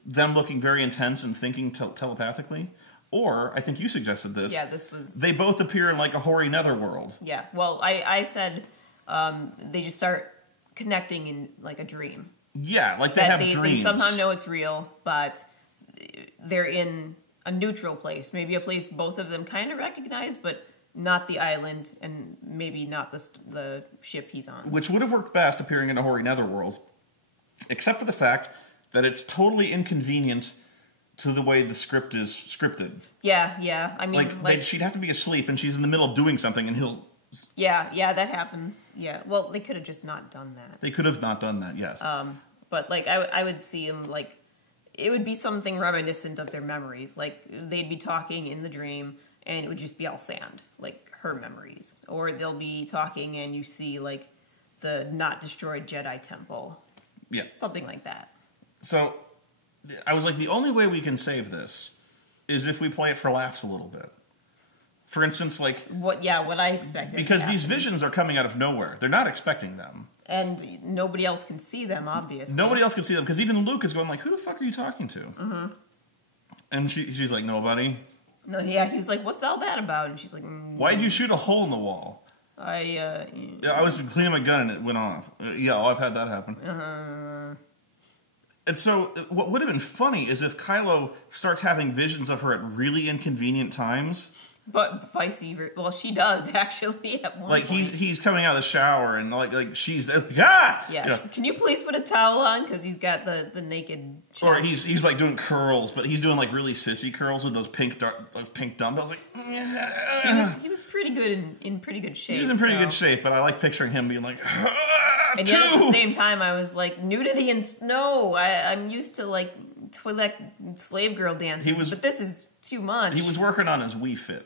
them looking very intense and thinking telepathically. Or, I think you suggested this. Yeah, this was... They both appear in, like, a hoary netherworld. Yeah, well, I said they just start connecting in like a dream. Yeah, like they have dreams. They somehow know it's real, but they're in a neutral place. Maybe a place both of them kind of recognize, but not the island, and maybe not the ship he's on. Which would have worked best appearing in a hoary netherworld, except for the fact that it's totally inconvenient to the way the script is scripted. Yeah. I mean, like she'd have to be asleep, and she's in the middle of doing something, and he'll... Yeah, that happens. Yeah, well, they could have just not done that. They could have not done that, yes. But, like, I would see them, like, it would be something reminiscent of their memories. Like, they'd be talking in the dream, and it would just be all sand, like her memories. Or they'll be talking, and you see, like, the not destroyed Jedi temple. Yeah. Something like that. So, I was like, the only way we can save this is if we play it for laughs a little bit. For instance, like... What I expected. Because these visions are coming out of nowhere. They're not expecting them. And nobody else can see them, obviously. Nobody else can see them, because even Luke is going like, who the fuck are you talking to? Mm-hmm. And she's like, nobody. No, yeah, he was like, what's all that about? And she's like... Why'd you shoot a hole in the wall? I was cleaning my gun and it went off. I've had that happen. And so, what would have been funny is if Kylo starts having visions of her at really inconvenient times... But vice versa. Well, she does actually at one point. Like he's coming out of the shower and like she's like, ah! Yeah. You know. Can you please put a towel on because he's got the naked chest. Or he's like doing curls, but he's doing like really sissy curls with those pink dumbbells. Like he was pretty good in pretty good shape. He was in pretty good shape, but I like picturing him being like. And yet at the same time, I was like nudity and snow. I'm used to like Twi'lek slave girl dances, but this is too much. He was working on his Wii Fit.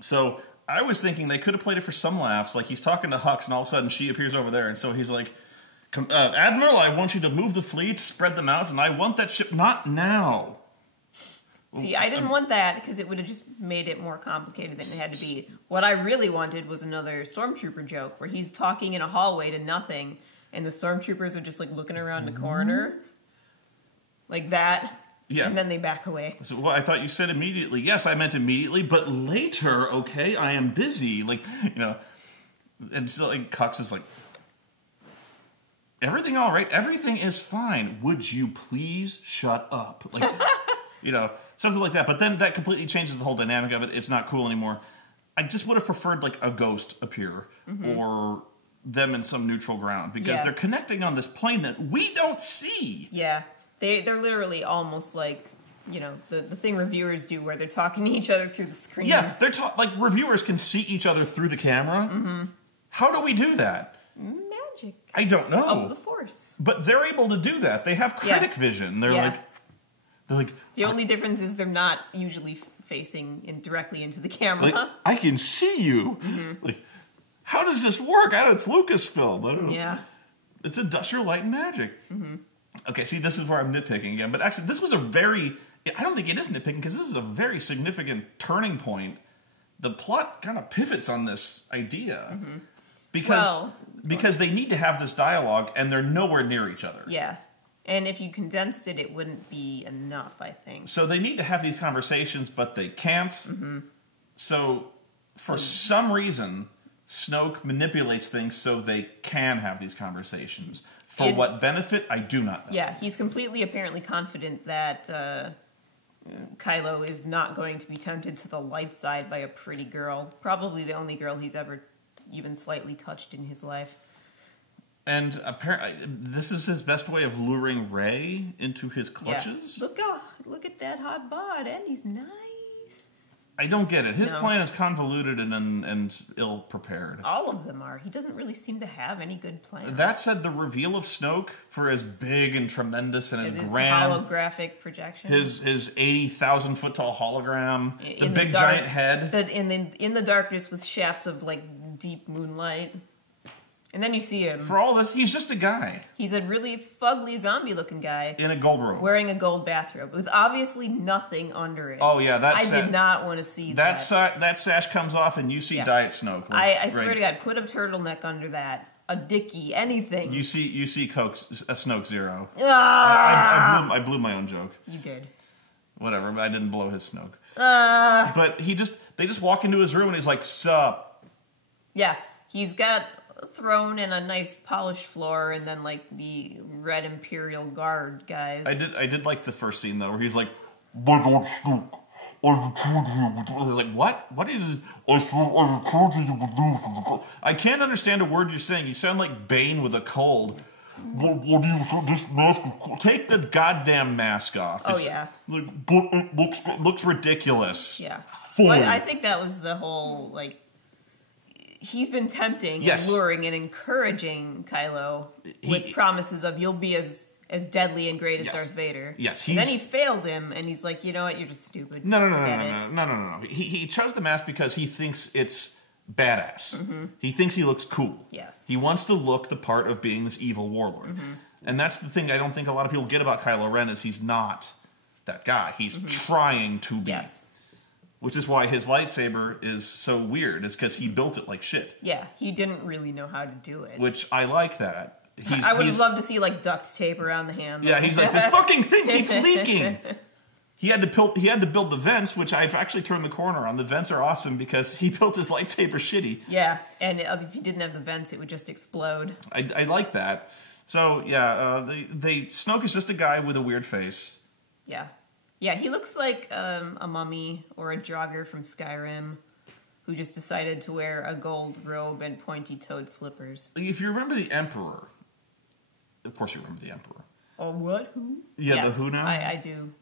So I was thinking they could have played it for some laughs. Like he's talking to Hux, and all of a sudden she appears over there, and so he's like, "Admiral, I want you to move the fleet, spread them out, and I want that ship not now." See, I didn't want that because it would have just made it more complicated than it had to be. What I really wanted was another Stormtrooper joke where he's talking in a hallway to nothing, and the Stormtroopers are just like looking around the corner, like that. Yeah. And then they back away. So, well, I thought you said immediately. Yes, I meant immediately, but later, okay? I am busy. Like, and so, like, Hux is like, everything all right? Everything is fine. Would you please shut up? Like, something like that. But then that completely changes the whole dynamic of it. It's not cool anymore. I just would have preferred, like, a ghost appear or them in some neutral ground because they're connecting on this plane that we don't see. Yeah. They're literally almost like, the thing reviewers do where they're talking to each other through the screen. Yeah, like reviewers can see each other through the camera. Mm-hmm. How do we do that? Magic. I don't know. Of the Force. But they're able to do that. They have critic vision. They're like... The only difference is they're not usually facing directly into the camera. Like, I can see you. Mm-hmm. Like, how does this work? It's Lucasfilm. I don't know. Yeah. It's Industrial Light and Magic. Mm-hmm. Okay, see, this is where I'm nitpicking again. But actually, this was I don't think it is nitpicking, because this is a very significant turning point. The plot kind of pivots on this idea. Mm-hmm. Because they need to have this dialogue, and they're nowhere near each other. Yeah. And if you condensed it, it wouldn't be enough, I think. So they need to have these conversations, but they can't. Mm-hmm. So, for some reason, Snoke manipulates things so they can have these conversations. For what benefit, I do not know. Yeah, he's completely apparently confident that Kylo is not going to be tempted to the light side by a pretty girl. Probably the only girl he's ever even slightly touched in his life. And apparently, this is his best way of luring Rey into his clutches? Yeah. Look at that hot bod, and he's nice. I don't get it. His plan is convoluted and ill-prepared. All of them are. He doesn't really seem to have any good plan. That said, the reveal of Snoke, for as big and tremendous and as grand... holographic projection. His 80,000-foot-tall hologram. The big giant head. In the darkness with shafts of, like, deep moonlight. And then you see him. For all this, he's just a guy. He's a really fugly zombie-looking guy. In a gold robe. Wearing a gold bathrobe. With obviously nothing under it. Oh, yeah. I did not want to see that. That sash comes off and you see Diet Snoke. Like, I swear to God, put a turtleneck under that. A dickie. Anything. You see Coke, a Snoke Zero. Ah! I blew my own joke. You did. Whatever. I didn't blow his Snoke. But they just walk into his room and he's like, sup. Yeah, he's got a throne and a nice polished floor, and then like the Red Imperial Guard guys. I did like the first scene though, where he's like, "My God, Snoke, I told you." I was like, "What? What is this?" I told you would lose. I can't understand a word you're saying. You sound like Bane with a cold. What do you this mask? Take the goddamn mask off. Oh yeah. It looks ridiculous. Yeah. Well, I think that was the whole like. He's been tempting and luring and encouraging Kylo with promises of you'll be as deadly and great as Darth Vader. Yes, and then he fails him, and he's like, you know what, you're just stupid. No. He chose the mask because he thinks it's badass. He thinks he looks cool. Yes. He wants to look the part of being this evil warlord. And that's the thing I don't think a lot of people get about Kylo Ren is he's not that guy. He's trying to be. Yes. Which is why his lightsaber is so weird. It's because he built it like shit. Yeah, he didn't really know how to do it. Which I like that. I would have loved to see like duct tape around the handle. Yeah, he's like, this fucking thing keeps leaking. He had to build the vents, which I've actually turned the corner on. The vents are awesome because he built his lightsaber shitty. Yeah, and if he didn't have the vents, it would just explode. I like that. So yeah, Snoke is just a guy with a weird face. Yeah. Yeah, he looks like a mummy or a jogger from Skyrim who just decided to wear a gold robe and pointy-toed slippers. If you remember the Emperor, of course you remember the Emperor. Oh, what? Who? Yeah, yes, the Who now? I do.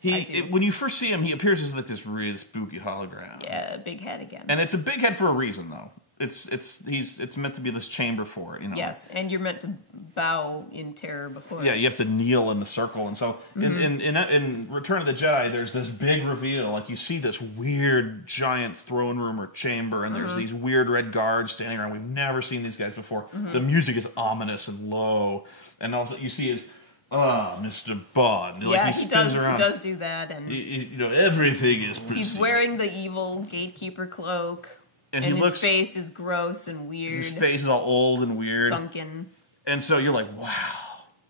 When you first see him, he appears as like this really spooky hologram. Yeah, a big head again. And it's a big head for a reason, though. It's meant to be this chamber for it, you know. Yes, and you're meant to bow in terror before. Yeah, you have to kneel in the circle, and so in Return of the Jedi, there's this big reveal. Like you see this weird giant throne room or chamber, and there's these weird red guards standing around. We've never seen these guys before. The music is ominous and low, and all you see is Mr. Bond. Yeah, like he does do that, and you know everything is. He's wearing the evil gatekeeper cloak. And his face is gross and weird. His face is all old and weird. Sunken. And so you're like, wow.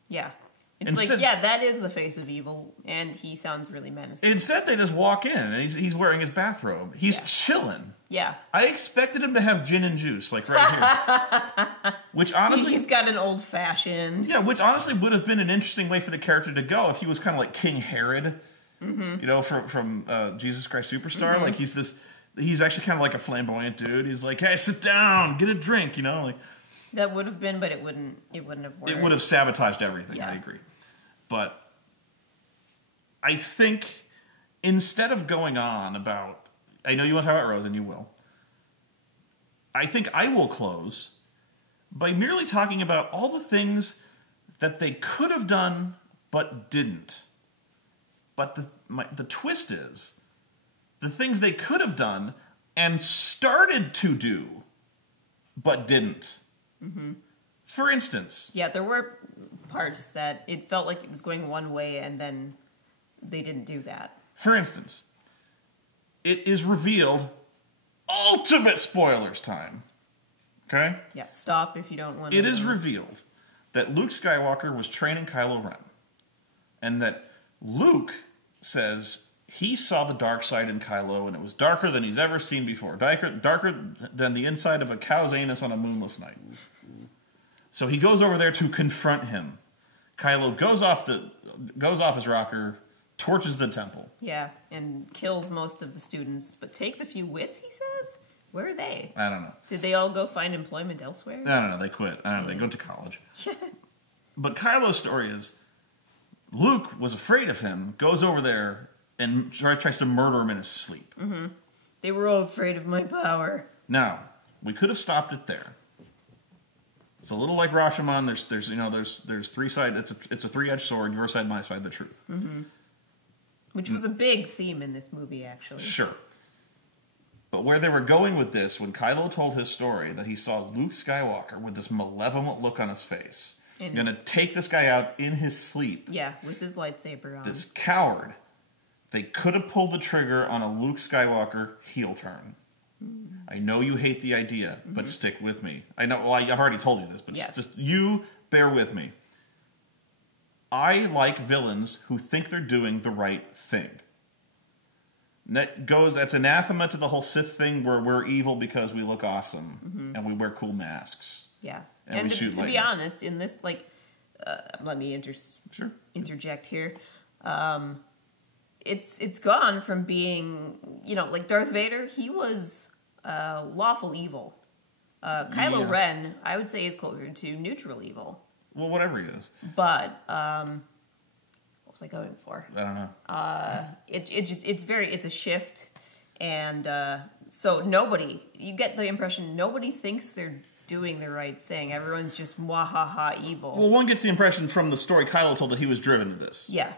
Yeah. It's that is the face of evil, and he sounds really menacing. Instead, they just walk in, and he's wearing his bathrobe. He's chilling. Yeah. I expected him to have gin and juice, like right here. Which honestly... He's got an old-fashioned... Yeah, which honestly would have been an interesting way for the character to go if he was kind of like King Herod, you know, from Jesus Christ Superstar. Like, he's actually kind of like a flamboyant dude. He's like, hey, sit down, get a drink, you know? Like that would have been, but it wouldn't have worked. It would have sabotaged everything, yeah. I agree. But I think instead of going on about, I know you want to talk about Rose, and you will. I think I will close by merely talking about all the things that they could have done but didn't. But the twist is, the things they could have done and started to do, but didn't. For instance... Yeah, there were parts that it felt like it was going one way, and then they didn't do that. For instance, it is revealed... Ultimate spoilers time. Okay? Yeah, stop if you don't want to... It is revealed that Luke Skywalker was training Kylo Ren. And that Luke says... He saw the dark side in Kylo, and it was darker than he's ever seen before. Darker than the inside of a cow's anus on a moonless night. So he goes over there to confront him. Kylo goes off his rocker, torches the temple. Yeah, and kills most of the students, but takes a few with, he says? Where are they? I don't know. Did they all go find employment elsewhere? I don't know. They quit. I don't know. They go to college. But Kylo's story is, Luke was afraid of him, goes over there, and tries to murder him in his sleep. They were all afraid of my power. Now, we could have stopped it there. It's a little like Rashomon. There's three sides. It's a three-edged sword. Your side, my side, the truth. Which was a big theme in this movie, actually. Sure. But where they were going with this, when Kylo told his story, that he saw Luke Skywalker with this malevolent look on his face, going to take this guy out in his sleep. Yeah, with his lightsaber on. This coward. They could have pulled the trigger on a Luke Skywalker heel turn. I know you hate the idea, but stick with me. I know, well, I've already told you this, but just you bear with me. I like villains who think they're doing the right thing. That's anathema to the whole Sith thing where we're evil because we look awesome and we wear cool masks. Yeah. And we shoot to be honest, in this, like, let me interject here. It's gone from being, like Darth Vader, he was lawful evil. Kylo Ren, I would say, is closer to neutral evil. Well, whatever he is. But, what was I going for? I don't know. It's a shift. And so you get the impression nobody thinks they're doing the right thing. Everyone's just mwahaha evil. Well, one gets the impression from the story Kylo told that he was driven to this. Yeah.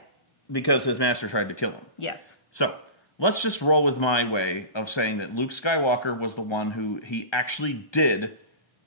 Because his master tried to kill him. Yes. So, let's just roll with my way of saying that Luke Skywalker was the one who he actually did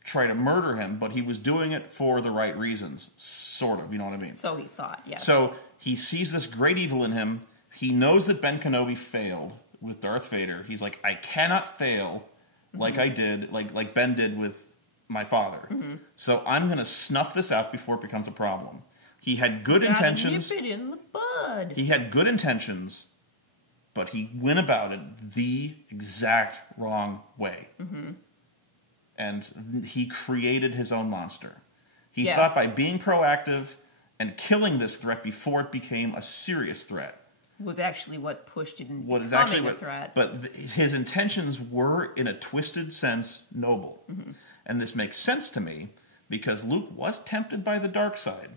try to murder him, but he was doing it for the right reasons. Sort of, you know what I mean? So he thought, yes. So, he sees this great evil in him. He knows that Ben Kenobi failed with Darth Vader. He's like, I cannot fail like I did, like Ben did with my father. So I'm going to snuff this out before it becomes a problem. He had good intentions. Nip it in the bud. He had good intentions, but he went about it the exact wrong way. And he created his own monster. He thought by being proactive and killing this threat before it became a serious threat was actually what pushed it into becoming a threat. But his intentions were, in a twisted sense, noble. And this makes sense to me because Luke was tempted by the dark side.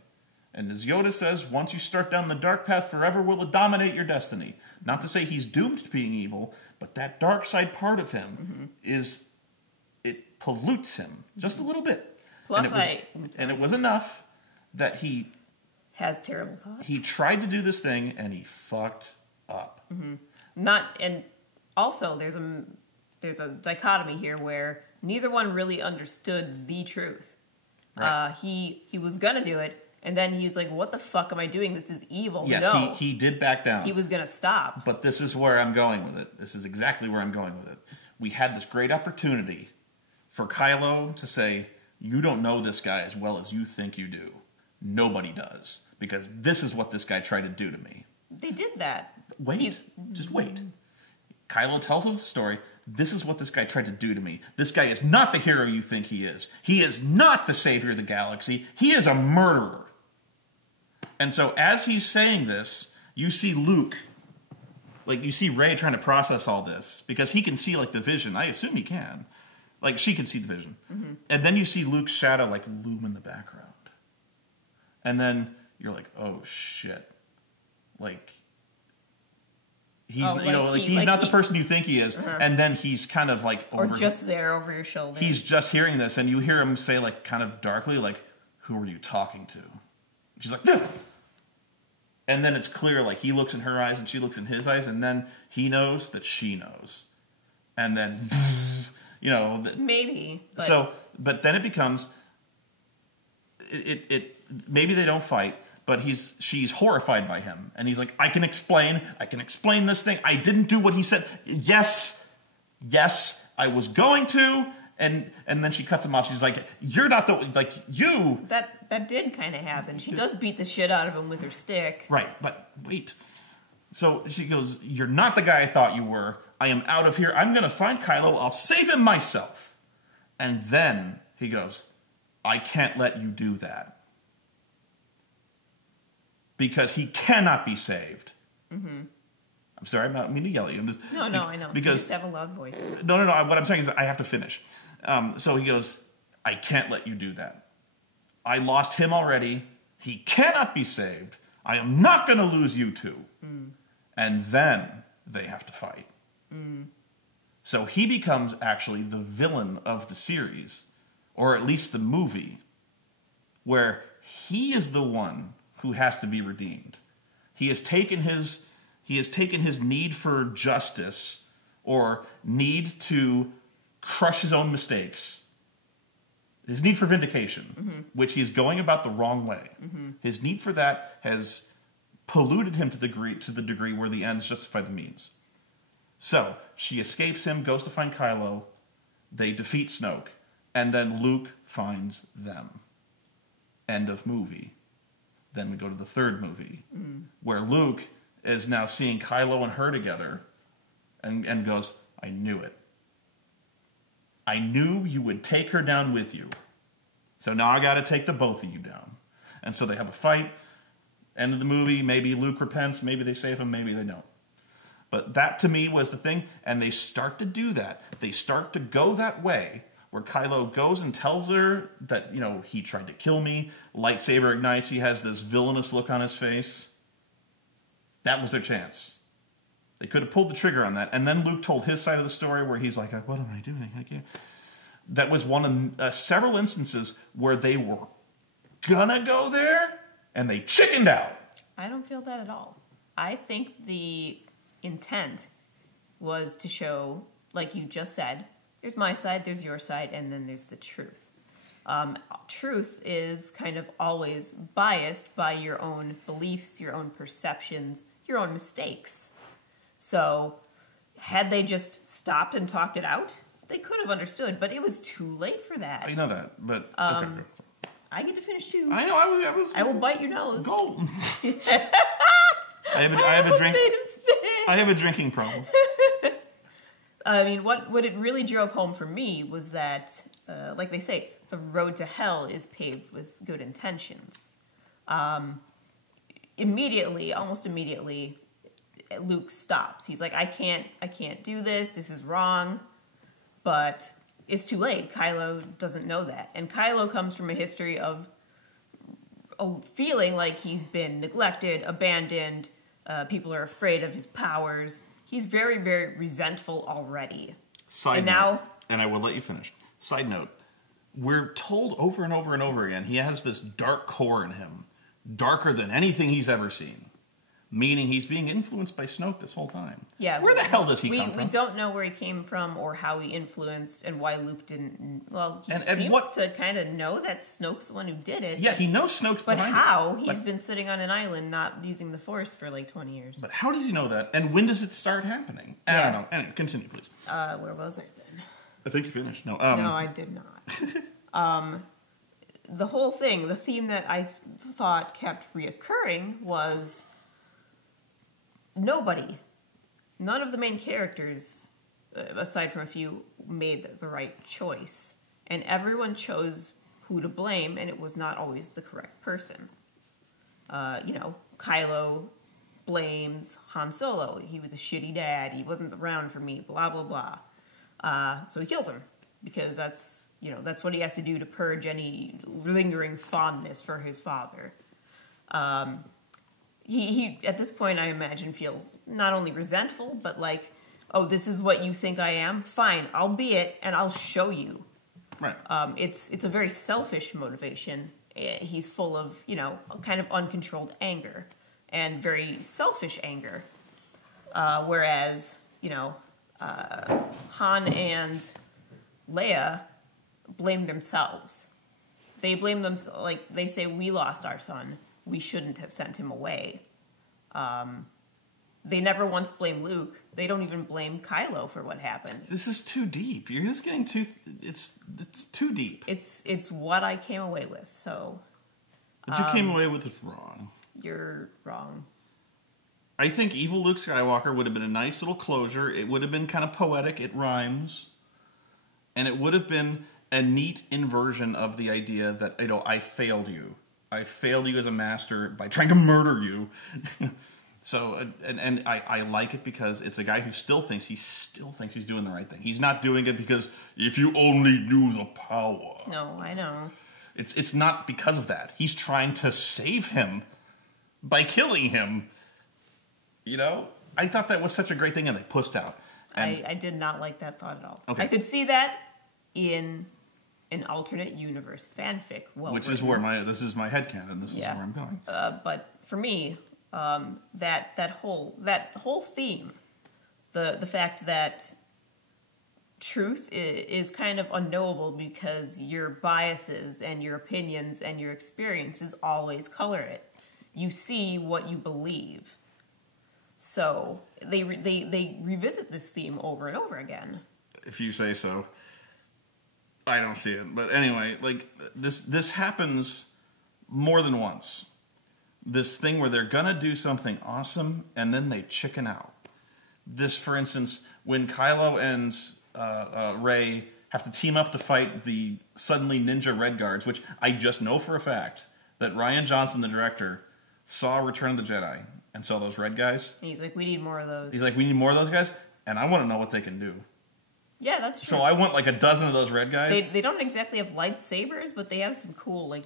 And as Yoda says, once you start down the dark path, forever will it dominate your destiny. Not to say he's doomed to being evil, but that dark side part of him it pollutes him just a little bit. Plus, and it was enough that he has terrible thoughts. He tried to do this thing and he fucked up. And also there's a dichotomy here where neither one really understood the truth. Right. He was gonna do it, and then he was like, "What the fuck am I doing? This is evil." Yes, no. he did back down. He was gonna stop. But this is where I'm going with it. This is exactly where I'm going with it. We had this great opportunity for Kylo to say, "You don't know this guy as well as you think you do. Nobody does. Because this is what this guy tried to do to me." They did that. Just wait. Kylo tells us the story. This is what this guy tried to do to me. This guy is not the hero you think he is. He is not the savior of the galaxy. He is a murderer. And so as he's saying this, you see Luke, you see Rey trying to process all this because he can see the vision. I assume he can. She can see the vision. And then you see Luke's shadow loom in the background. And then you're like, oh shit. He's he's not the person you think he is. And then he's kind of or just there over your shoulder. He's just hearing this, and you hear him say kind of darkly, who are you talking to? She's like, no! And then it's clear, he looks in her eyes and she looks in his eyes, and then he knows that she knows. And then, maybe. But then it becomes, maybe they don't fight, but she's horrified by him. And he's like, I can explain this thing. I didn't do what he said. Yes, I was going to. And then she cuts him off. She's like, you're not you. That did kind of happen. She does beat the shit out of him with her stick. Right, but wait. So she goes, you're not the guy I thought you were. I am out of here. I'm going to find Kylo. I'll save him myself. And then he goes, I can't let you do that. Because he cannot be saved. I'm sorry, I'm not meaning to yell at you. No, I know. Because, you just have a loud voice. No. What I'm saying is I have to finish. So he goes, I can't let you do that. I lost him already. He cannot be saved. I am not going to lose you two. And then they have to fight. So he becomes actually the villain of the series, or at least the movie, where he is the one who has to be redeemed. He has taken his need for justice, or need to crush his own mistakes, his need for vindication, which he is going about the wrong way. His need for that has polluted him to the degree where the ends justify the means. So she escapes him, goes to find Kylo. They defeat Snoke, and then Luke finds them. End of movie. Then we go to the third movie, where Luke is now seeing Kylo and her together, and goes, I knew it. I knew you would take her down with you. So now I got to take the both of you down. And so they have a fight. End of the movie. Maybe Luke repents. Maybe they save him. Maybe they don't. But that to me was the thing. And they start to do that. They start to go that way where Kylo goes and tells her that, you know, he tried to kill me. Lightsaber ignites. He has this villainous look on his face. That was their chance. They could have pulled the trigger on that. And then Luke told his side of the story where he's like, what am I doing? I can't. That was one of several instances where they were gonna go there and they chickened out. I don't feel that at all. I think the intent was to show, like you just said, there's my side, there's your side, and then there's the truth. Truth is kind of always biased by your own beliefs, your own perceptions, your own mistakes. So, had they just stopped and talked it out, they could have understood, but it was too late for that. I know that, but okay. I get to finish too. I know. I will bite your nose. Go. I have a drinking problem. I mean, what it really drove home for me was that, like they say, the road to hell is paved with good intentions. Almost immediately, Luke stops. He's like, I can't do this. This is wrong. But it's too late. Kylo doesn't know that. And Kylo comes from a history of feeling like he's been neglected, abandoned. People are afraid of his powers. He's very, very resentful already. Side note, and I will let you finish. Side note, we're told over and over and over again, he has this dark core in him. Darker than anything he's ever seen. Meaning he's being influenced by Snoke this whole time. Yeah. Where the hell does he come from? We don't know where he came from or how he influenced and why Luke didn't... Well, he seems to kind of know that Snoke's the one who did it. Yeah, he knows Snoke's behind it. But how? He's been sitting on an island not using the Force for like 20 years. But how does he know that? And when does it start happening? I don't know. Anyway, continue, please. Where was I then? I think you finished. No, no, I did not. The whole thing, the theme that I thought kept reoccurring was... None of the main characters, aside from a few, made the right choice. And everyone chose who to blame, and it was not always the correct person. Kylo blames Han Solo. He was a shitty dad. He wasn't around for me, blah, blah, blah. So he kills him, because that's what he has to do to purge any lingering fondness for his father. He at this point, I imagine, feels not only resentful, but like, oh, this is what you think I am? Fine, I'll be it, and I'll show you. Right. It's a very selfish motivation. He's full of, kind of uncontrolled anger, and very selfish anger. Whereas, Han and Leia blame themselves. They blame themselves, like, they say, we lost our son. We shouldn't have sent him away. They never once blame Luke. They don't even blame Kylo for what happened. This is too deep. You're just getting too... It's too deep. It's what I came away with, so... What you came away with is wrong. You're wrong. I think evil Luke Skywalker would have been a nice little closure. It would have been kind of poetic. It rhymes. And it would have been a neat inversion of the idea that, I failed you. I failed you as a master by trying to murder you. So, and I like it because it's a guy who still thinks he's doing the right thing. He's not doing it because if you only knew the power. No, I know. It's not because of that. He's trying to save him by killing him. I thought that was such a great thing, and they pussed out. And I did not like that thought at all. Okay. I could see that in an alternate universe fanfic. Which is where this is my headcanon. This is where I'm going. But for me, that whole theme, the fact that truth is kind of unknowable because your biases and your opinions and your experiences always color it. You see what you believe. So they revisit this theme over and over again. If you say so. I don't see it. But anyway, like, this happens more than once. This thing where they're going to do something awesome, and then they chicken out. This, for instance, when Kylo and Rey have to team up to fight the suddenly ninja Red Guards, which I just know for a fact that Rian Johnson, the director, saw Return of the Jedi and saw those red guys. And he's like, we need more of those. He's like, we need more of those guys, and I want to know what they can do. Yeah, that's true. So I want like a dozen of those red guys. They don't exactly have lightsabers, but they have some cool, like,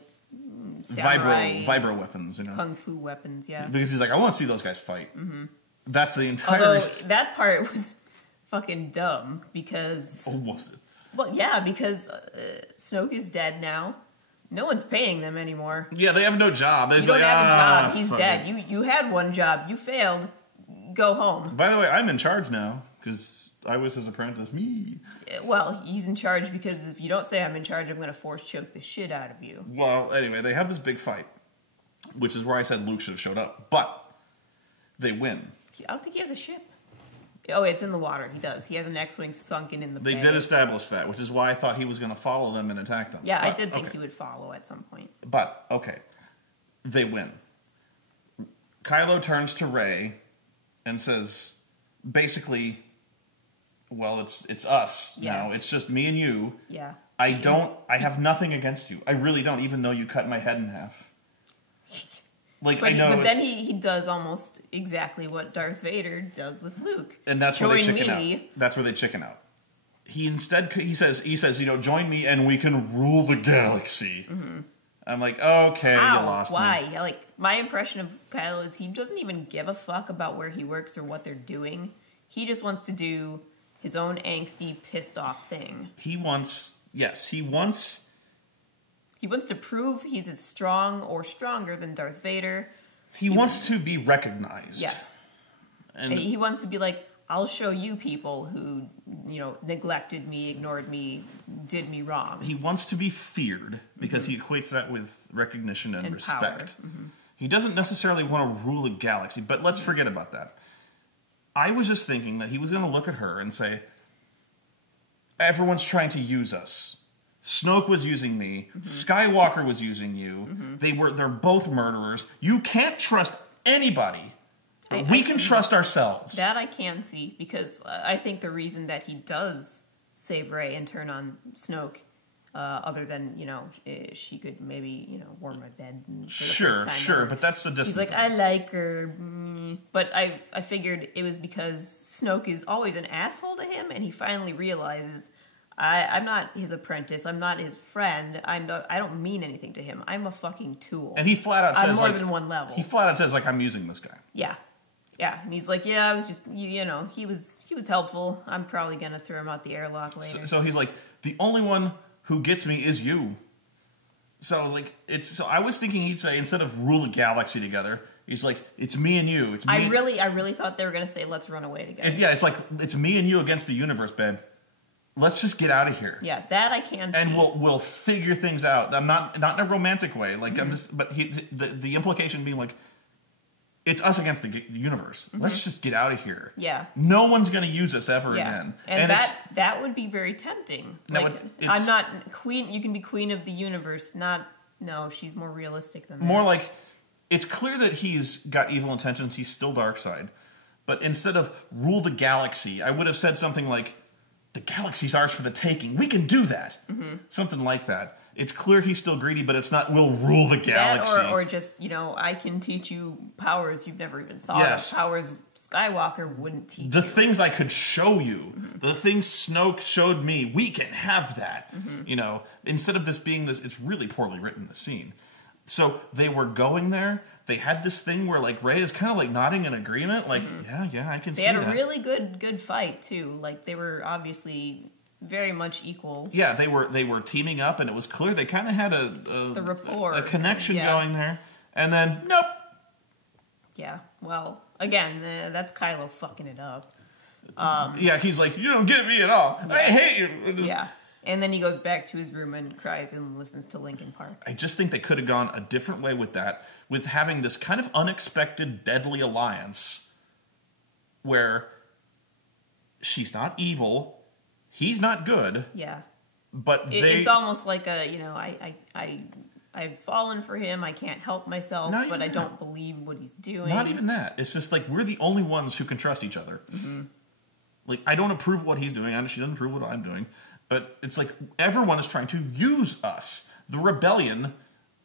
samurai... Vibro weapons, you know. Kung fu weapons, yeah. Because he's like, I want to see those guys fight. Mm-hmm. That's the entire... Although, that part was fucking dumb, because... Oh, was it? Well, yeah, because Snoke is dead now. No one's paying them anymore. Yeah, they have no job. You don't have a job. He's dead. You had one job. You failed. Go home. By the way, I'm in charge now, because I was his apprentice. Me. Well, he's in charge because if you don't say I'm in charge, I'm going to force choke the shit out of you. Well, anyway, they have this big fight, which is where I said Luke should have showed up. But they win. I don't think he has a ship. Oh, it's in the water. He does. He has an X-Wing sunken in the bay. They did establish that, which is why I thought he was going to follow them and attack them. Yeah, I did think he would follow at some point. But, okay. They win. Kylo turns to Rey and says, basically, well, it's us now. It's just me and you. Yeah. I have nothing against you. I really don't, even though you cut my head in half. Like, but I know, but then he does almost exactly what Darth Vader does with Luke. And that's where they chicken out. That's where they chicken out. He says, you know, join me and we can rule the galaxy. Mm-hmm. I'm like, okay, How? You lost Why? me. Like, my impression of Kylo is he doesn't even give a fuck about where he works or what they're doing. He just wants to do his own angsty, pissed off thing. He wants to prove he's as strong or stronger than Darth Vader. He wants to be recognized. Yes. And he wants to be like, I'll show you people who, you know, neglected me, ignored me, did me wrong. He wants to be feared because he equates that with recognition and respect. He doesn't necessarily want to rule a galaxy, but let's forget about that. I was just thinking that he was going to look at her and say, everyone's trying to use us. Snoke was using me. Skywalker was using you. They're both murderers. You can't trust anybody. We can trust ourselves. That I can see, because I think the reason that he does save Rey and turn on Snoke, other than, you know, she could maybe, you know, warm my bed. Sure, but that's a distance. He's like, I like her. But I figured it was because Snoke is always an asshole to him, and he finally realizes, I'm not his apprentice. I'm not his friend. I don't mean anything to him. I'm a fucking tool. And he flat out says, on more than one level. He flat out says, like, I'm using this guy. Yeah. Yeah, and he's like, yeah, I was just, you know, he was helpful. I'm probably going to throw him out the airlock later. So he's like, the only one who gets me is you. So I was like, I was thinking he'd say, instead of rule the galaxy together, he's like, it's me and you. It's me. I really thought they were going to say, let's run away together. It's like, it's me and you against the universe, babe. Let's just get out of here. Yeah, that I can see. And we'll figure things out. I'm not in a romantic way. Like I'm just, but the implication being like, it's us against the universe. Let's just get out of here. Yeah. No one's going to use us ever again. And that would be very tempting. Like, I'm not queen. You can be queen of the universe. No, she's more realistic than that. More like, it's clear that he's got evil intentions. He's still dark side. But instead of rule the galaxy, I would have said something like, the galaxy's ours for the taking. We can do that. Something like that. It's clear he's still greedy, but it's not, we'll rule the galaxy. That or just, you know, I can teach you powers you've never even thought of. Powers Skywalker wouldn't teach you. The things I could show you. The things Snoke showed me. We can have that. You know, instead of this being this, it's really poorly written, the scene. So they were going there. They had this thing where, like, Rey is kind of, like, nodding in agreement. Like, yeah, I can see that. They had a really good fight, too. Like, they were obviously very much equals. Yeah, they were teaming up, and it was clear they kind of had the rapport, a connection going there. And then, nope. Yeah, well, again, that's Kylo fucking it up. Yeah, he's like, you don't get me at all. I hate you. Yeah. And then he goes back to his room and cries and listens to Linkin Park. I just think they could have gone a different way with that, with having this kind of unexpected, deadly alliance where she's not evil, he's not good. Yeah. But it's almost like I've fallen for him, I can't help myself, but I don't believe what he's doing. Not even that. It's just like, we're the only ones who can trust each other. Like, I don't approve what he's doing. I know she doesn't approve what I'm doing. But it's like everyone is trying to use us. The rebellion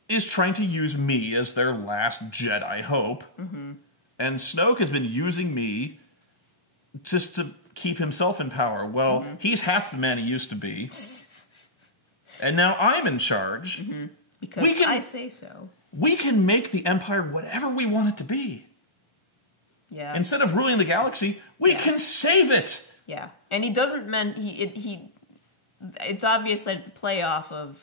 is trying to use me as their last Jedi hope. Mm-hmm. And Snoke has been using me just to keep himself in power. Well, he's half the man he used to be. And now I'm in charge. Mm-hmm. Because I say so. We can make the Empire whatever we want it to be. Yeah. Instead of ruling the galaxy, we can save it. Yeah. And he doesn't it's obvious that it's a play off of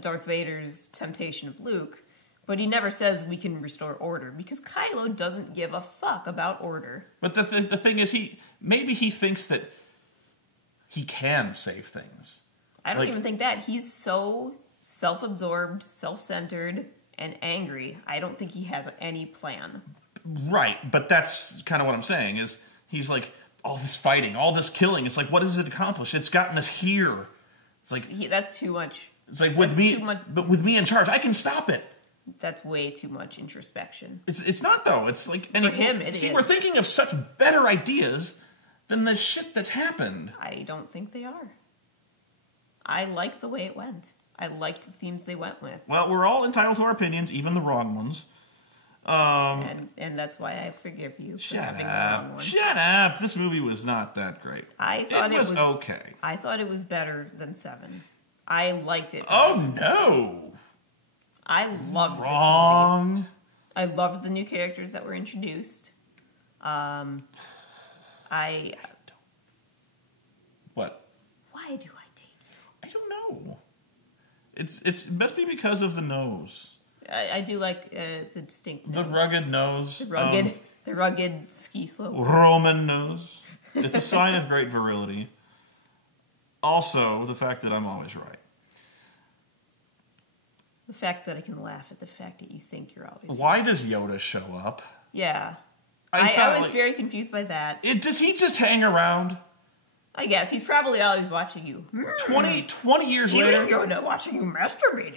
Darth Vader's temptation of Luke, but he never says we can restore order, because Kylo doesn't give a fuck about order. But the thing is, maybe he thinks that he can save things. I don't even think that. He's so self-absorbed, self-centered, and angry. I don't think he has any plan. Right, but that's kind of what I'm saying, is he's like, all this fighting, all this killing, it's like, what does it accomplish? It's gotten us here. It's like... that's too much. It's like, with me in charge, I can stop it. That's way too much introspection. It's not, though. It's like... For him, it is. We're thinking of such better ideas than the shit that's happened. I don't think they are. I liked the way it went. I liked the themes they went with. Well, we're all entitled to our opinions, even the wrong ones. And that's why I forgive you for having the wrong one. Shut up! This movie was not that great. I thought it was okay. I thought it was better than 7. I liked it. Oh no! I loved Wrong. This movie. I loved the new characters that were introduced. What? Why do I take it? I don't know. It must be because of the nose. I do like the distinct nose. The rugged nose. The rugged ski slope. Roman nose. It's a sign of great virility. Also, the fact that I'm always right. The fact that I can laugh at the fact that you think you're always Why right. does Yoda show up? Yeah. I was very confused by that. Does he just hang around? I guess. He's probably always watching you. 20 years later? Yoda watching you masturbate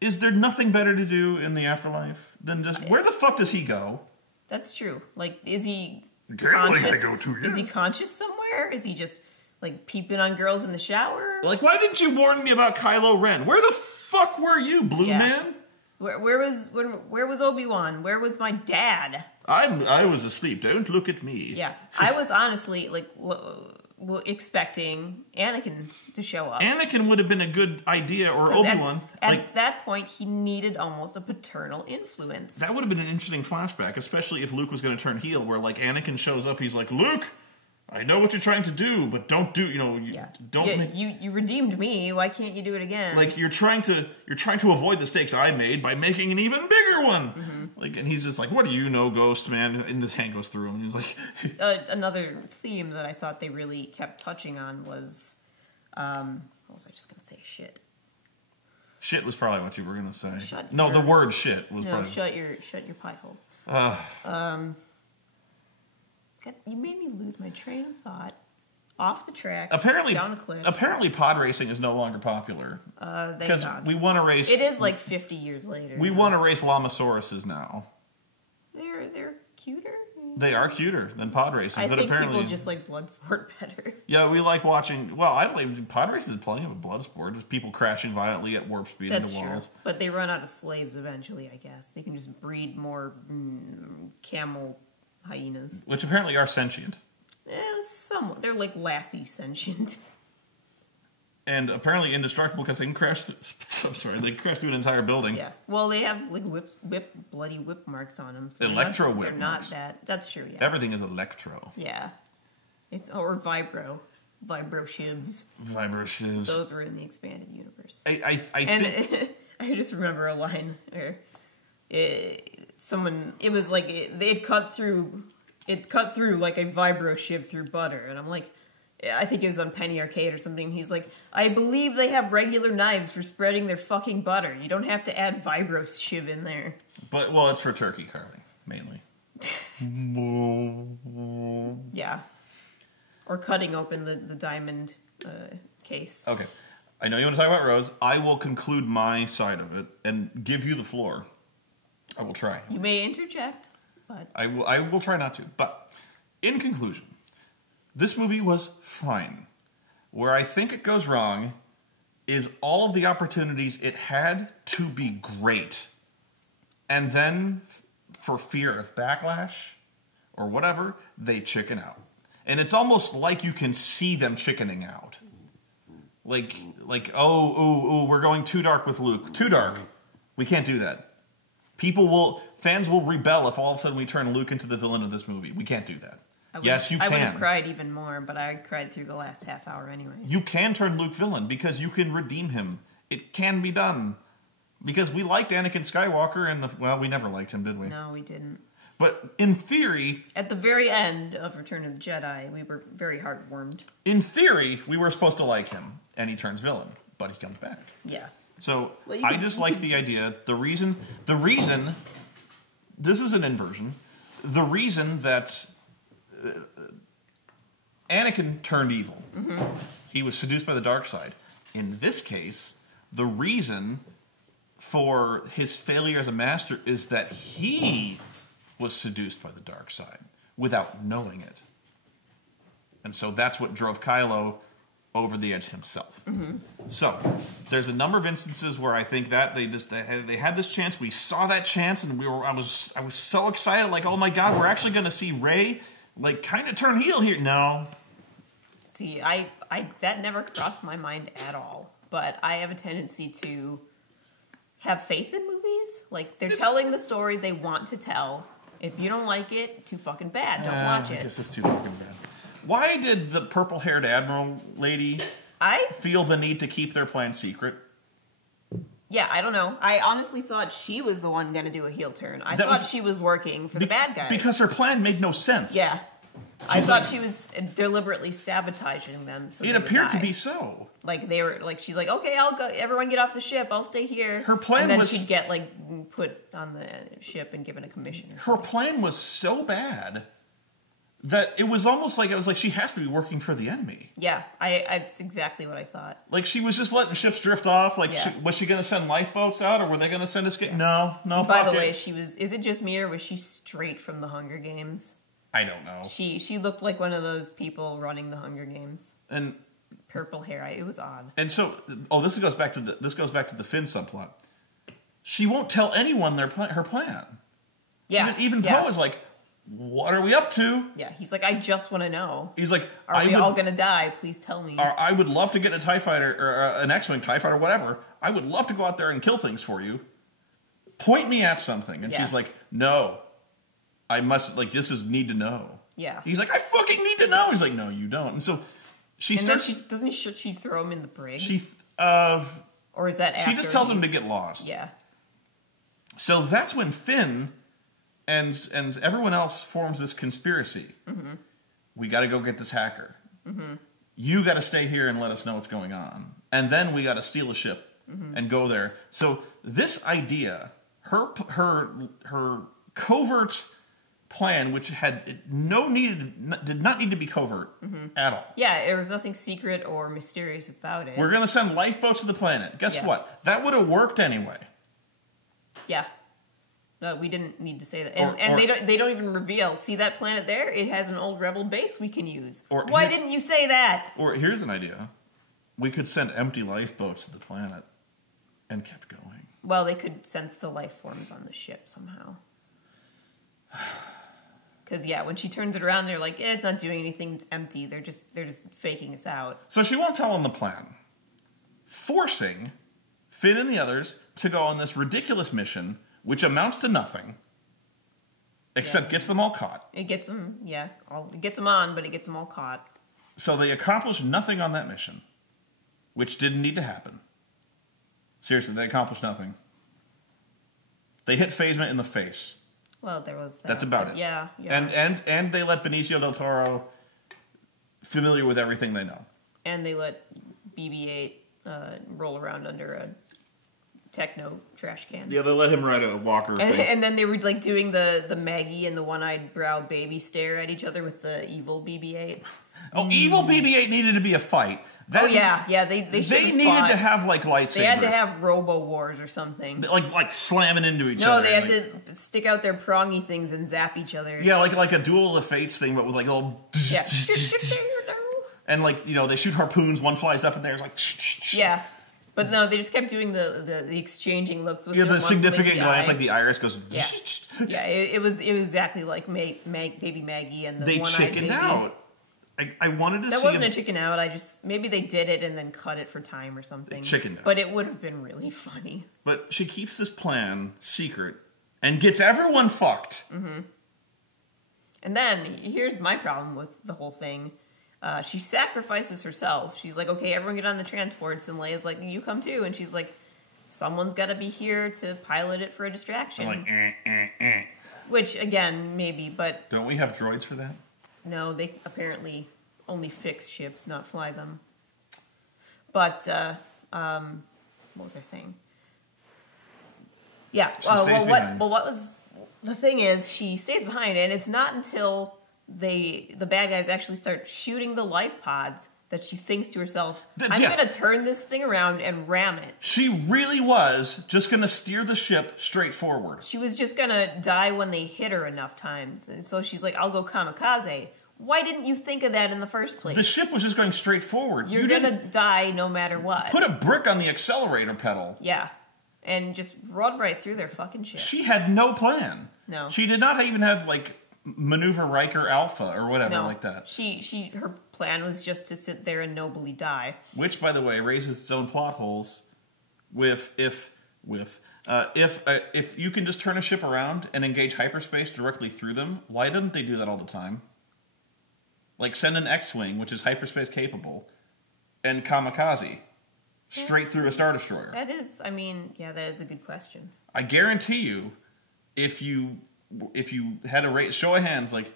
Is there nothing better to do in the afterlife than just... Where the fuck does he go? That's true. Like, is he Gambling, conscious? I go 2 years. Is he conscious somewhere? Is he just, like, peeping on girls in the shower? Like, why didn't you warn me about Kylo Ren? Where the fuck were you, Blue Man? Where was Obi-Wan? Where was my dad? I was asleep. Don't look at me. Yeah. I was honestly, like, expecting Anakin to show up. Anakin would have been a good idea, or Obi-Wan. At that point, he needed almost a paternal influence. That would have been an interesting flashback, especially if Luke was going to turn heel, where, like, Anakin shows up, he's like, Luke, I know what you're trying to do, but don't do, you redeemed me, why can't you do it again? Like, you're trying to avoid the stakes I made by making an even bigger one. Mm-hmm. Like, and he's just like, what do you know, Ghost, man? And the hand goes through him, and he's like... Another theme that I thought they really kept touching on was, what was I just going to say? Shit. Shit was probably what you were going to say. The word shit was probably... shut your pie hole. God, you made me lose my train of thought. Off the track, down a cliff. Apparently pod racing is no longer popular. Because we want to race... It is like 50 years later. We want to race Llama-sauruses now. They're cuter? They are cuter than pod races, but apparently... people just like blood sport better. Yeah, we like watching... Well, I like... Pod races is plenty of a blood sport. Just people crashing violently at warp speed into walls. That's true. But they run out of slaves eventually, I guess. They can just breed more camel hyenas. Which apparently are sentient. Somewhat. They're like Lassie sentient. And apparently indestructible because they can crash... they can crash through an entire building. Yeah. Well, they have like bloody whip marks on them. So Electro whip They're marks. not that. That's true, yeah. Everything is electro. Yeah. Or vibro. Vibro shivs. Vibro shivs. Those were in the expanded universe. I think... I just remember a line where it was like it cut through like a vibro shiv through butter, and I'm like, I think it was on Penny Arcade or something. He's like, I believe they have regular knives for spreading their fucking butter. You don't have to add vibro shiv in there. But well, it's for turkey carving mainly. Yeah, or cutting open the diamond case. Okay, I know you want to talk about Rose. I will conclude my side of it and give you the floor. I will try. You may interject, but I will try not to. But in conclusion, This movie was fine. Where I think it goes wrong is all of the opportunities it had to be great. And then, for fear of backlash or whatever, they chicken out. And it's almost like you can see them chickening out. Like, we're going too dark with Luke. Too dark. We can't do that. Fans will rebel if all of a sudden we turn Luke into the villain of this movie. We can't do that. Yes, you can. I would have cried even more, but I cried through the last half hour anyway. You can turn Luke villain because you can redeem him. It can be done. Because we liked Anakin Skywalker and we never liked him, did we? No, we didn't. But in theory... At the very end of Return of the Jedi, we were very heartwarmed. In theory, we were supposed to like him, and he turns villain, but he comes back. Yeah. So, I just like the idea, the reason, this is an inversion, the reason that Anakin turned evil, he was seduced by the dark side. In this case, the reason for his failure as a master is that he was seduced by the dark side without knowing it. And so that's what drove Kylo over the edge himself. So, there's a number of instances where I think that they had this chance. We saw that chance, and I was so excited, like, oh my god, we're actually going to see Rey, like, kind of turn heel here. No. See, I that never crossed my mind at all. But I have a tendency to have faith in movies. Like, they're telling the story they want to tell. If you don't like it, too fucking bad. Don't watch it. I guess it's too fucking bad. Why did the purple-haired admiral lady feel the need to keep their plan secret? Yeah, I don't know. I honestly thought she was the one going to do a heel turn. I thought she was working for the bad guys. Because her plan made no sense. Yeah. I thought she was deliberately sabotaging them. So it appeared to be so. Like, they were, like, she's like, okay, I'll go, everyone get off the ship, I'll stay here. Her plan and then she'd get, like, put on the ship and given a commission. Her plan was so bad that it was almost like, she has to be working for the enemy. Yeah, it's exactly what I thought. Like, she was just letting ships drift off. Like, was she going to send lifeboats out, or were they going to send us? No, By the way, is it just me, or was she straight from the Hunger Games? I don't know. She looked like one of those people running the Hunger Games. And purple hair, it was odd. And so, this goes back to the Finn subplot. She won't tell anyone her plan. Yeah. Even Poe is like, what are we up to? Yeah, he's like, I just want to know. He's like, are we all gonna die? Please tell me. Or I would love to get a TIE fighter, or an X-Wing TIE fighter, whatever. I would love to go out there and kill things for you. Point me at something. And she's like, no. I must, like, this is need to know. Yeah. He's like, I fucking need to know. He's like, no, you don't. And so she starts... Doesn't she throw him in the brig? Or is that after? She just tells him to get lost. Yeah. So that's when Finn and everyone else forms this conspiracy. We got to go get this hacker. You got to stay here and let us know what's going on. And then we got to steal a ship and go there. So this idea, her covert plan, which had did not need to be covert at all. Yeah, there was nothing secret or mysterious about it. We're going to send lifeboats to the planet. Guess what? That would have worked anyway. Yeah. No, we didn't need to say that. And they don't even reveal. See that planet there? It has an old rebel base we can use. Why didn't you say that? Or here's an idea. We could send empty lifeboats to the planet and kept going. Well, they could sense the life forms on the ship somehow. Because when she turns it around, they're like, it's not doing anything. It's empty. They're just faking us out. So she won't tell them the plan, forcing Finn and the others to go on this ridiculous mission, which amounts to nothing, except gets them all caught. It gets them, it gets them on, but it gets them all caught. So they accomplished nothing on that mission, which didn't need to happen. Seriously, they accomplished nothing. They hit Phasma in the face. Well, there was that. That's about it. Yeah. And they let Benicio del Toro familiar with everything they know. And they let BB-8 roll around under a techno trash can. Yeah, they let him ride a walker. And then they were like doing the Maggie and the one-eyed brow baby stare at each other with the evil BB-8. Oh, evil BB-8 needed to be a fight. They needed to have like lightsabers. They had to have Robo Wars or something. Like slamming into each other. No, they had to stick out their prongy things and zap each other. Yeah, like a Duel of the Fates thing, but with like little. Yeah. And like they shoot harpoons. One flies up, and there's like. Yeah. But no, they just kept doing the exchanging looks with the significant glance, like the iris goes. Yeah, yeah. It was exactly like Baby Maggie and the they one-eyed chickened baby. out. I wanted to see. That wasn't a chicken out. Maybe they did it and then cut it for time or something. Chickened out. But it would have been really funny. But she keeps this plan secret and gets everyone fucked. Mm-hmm. And then here's my problem with the whole thing. She sacrifices herself. She's like, okay, everyone get on the transports. And Leia's like, you come too. And she's like, someone's got to be here to pilot it for a distraction. I'm like, Which, again, maybe, but... Don't we have droids for that? No, they apparently only fix ships, not fly them. But, what was I saying? Yeah, what was... The thing is, she stays behind, and it's not until the bad guys actually start shooting the life pods that she thinks to herself, I'm going to turn this thing around and ram it. She really was just going to steer the ship straight forward. She was just going to die when they hit her enough times. And so she's like, I'll go kamikaze. Why didn't you think of that in the first place? The ship was just going straight forward. You're going to die no matter what. Put a brick on the accelerator pedal. Yeah. And just run right through their fucking ship. She had no plan. No. She did not even have, like, Maneuver Riker Alpha or whatever like that. Her plan was just to sit there and nobly die. Which, by the way, raises its own plot holes. If you can just turn a ship around and engage hyperspace directly through them, why didn't they do that all the time? Like send an X-wing, which is hyperspace capable, and kamikaze straight through a Star Destroyer. That is, that is a good question. I guarantee you, if you had a show of hands, like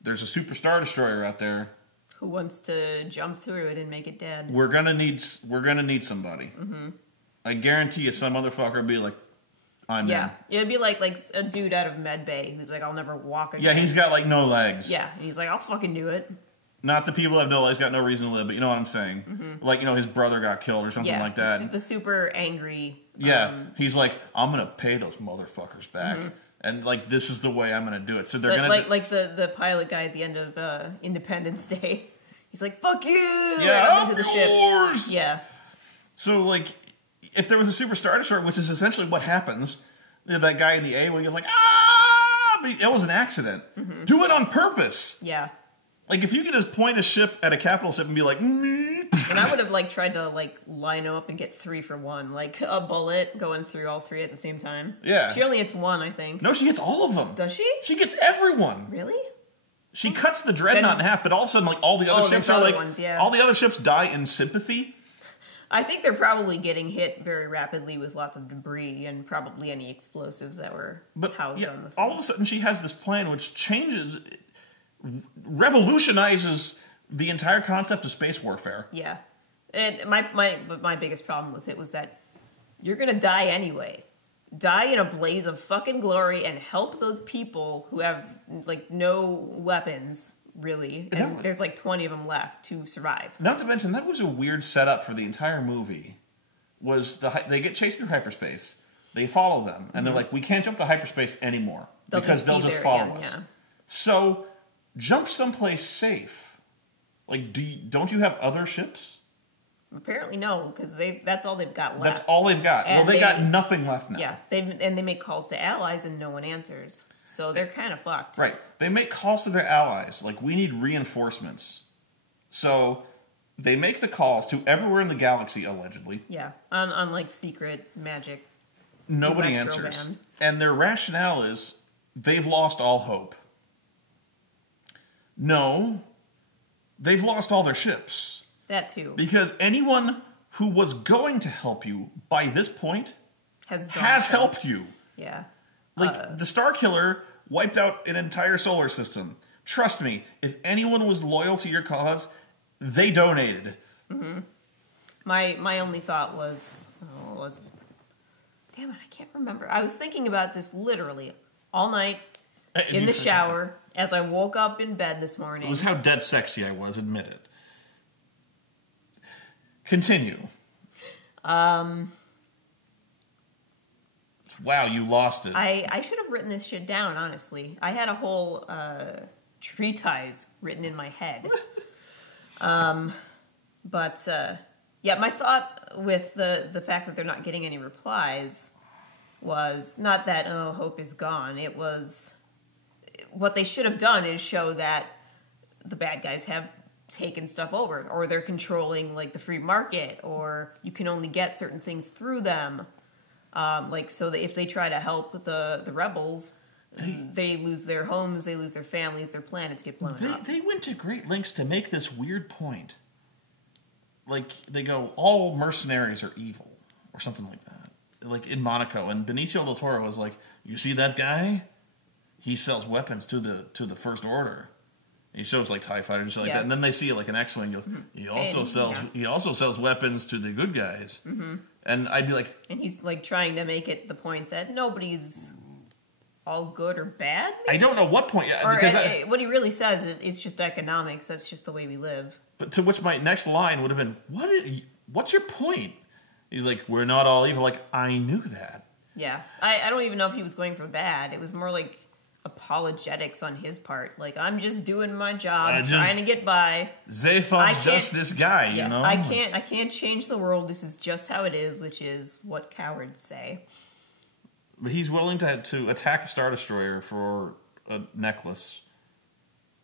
there's a Super Star Destroyer out there who wants to jump through it and make it dead. We're gonna need somebody. Mm-hmm. I guarantee you, some motherfucker would be like, I'm in. It'd be like a dude out of Med Bay who's like, I'll never walk again. Yeah, he's got like no legs. Yeah, and he's like, I'll fucking do it. Not the people that have no legs got no reason to live, but you know what I'm saying. Mm-hmm. Like, his brother got killed or something like that. The super angry. Yeah, he's like, I'm gonna pay those motherfuckers back. Mm-hmm. And like, this is the way I'm gonna do it. So they're gonna like the pilot guy at the end of Independence Day. He's like, "Fuck you!" Yeah, into the ship. Yeah. So like, if there was a Super Star Destroyer, which is essentially what happens, that guy in the A wing is like, ah, but it was an accident. Mm-hmm. Do it on purpose. Yeah. Like, if you could just point a ship at a capital ship and be like, and I would have tried to line them up and get 3 for 1, like a bullet going through all 3 at the same time. Yeah. She only hits 1, I think. No, she hits all of them. Does she? She gets everyone. Really? She cuts the dreadnought in half, but all of a sudden, all the other ships are all the other ships die in sympathy. I think they're probably getting hit very rapidly with lots of debris and probably any explosives that were housed on the thing. All of a sudden, she has this plan which revolutionizes the entire concept of space warfare. Yeah. And my biggest problem with it was that you're going to die anyway. Die in a blaze of fucking glory and help those people who have, no weapons, really. And there's, 20 of them left to survive. Not to mention, that was a weird setup for the entire movie. They get chased through hyperspace. They follow them. And they're like, we can't jump to hyperspace anymore. Because they'll just follow us. Yeah. So, jump someplace safe. Don't you have other ships? Apparently no, because that's all they've got left. That's all they've got. And they got nothing left now. Yeah, they make calls to allies and no one answers. So they're kind of fucked. Right. They make calls to their allies. We need reinforcements. So they make the calls to everywhere in the galaxy, allegedly. Yeah, on secret magic. Nobody answers. And their rationale is, they've lost all hope. No, they've lost all their ships. That too. Because anyone who was going to help you by this point has helped you. Yeah. The Starkiller wiped out an entire solar system. Trust me, if anyone was loyal to your cause, they donated. Mm-hmm. My only thought was damn it, I can't remember. I was thinking about this literally all night in the shower as I woke up in bed this morning. It was how dead sexy I was, admit it. Continue. Wow, you lost it. I should have written this shit down, honestly. I had a whole treatise written in my head. But my thought with the fact that they're not getting any replies was not that, oh, hope is gone. It was, what they should have done is show that the bad guys have taken stuff over, or they're controlling, like, the free market, or you can only get certain things through them. So that if they try to help the rebels, they lose their homes, they lose their families, their planets get blown up. They went to great lengths to make this weird point. Like, they go, all mercenaries are evil, or something like that. Like, in Monaco, and Benicio del Toro was like, you see that guy? He sells weapons to the First Order. He shows, like, TIE fighters and shit like that. And then they see, like, an X-Wing goes, he also sells weapons to the good guys. Mm-hmm. And I'd be like... And he's, like, trying to make it the point that nobody's all good or bad? Maybe? I don't know what point... Or what he really says, it's just economics. That's just the way we live. But to which my next line would have been, what's your point? He's like, we're not all evil. Like, I knew that. Yeah. I don't even know if he was going for that. It was more like apologetics on his part. Like, I'm just doing my job, trying to get by. Zephon's just this guy, you know? I can't change the world. This is just how it is, which is what cowards say. But he's willing to attack a Star Destroyer for a necklace,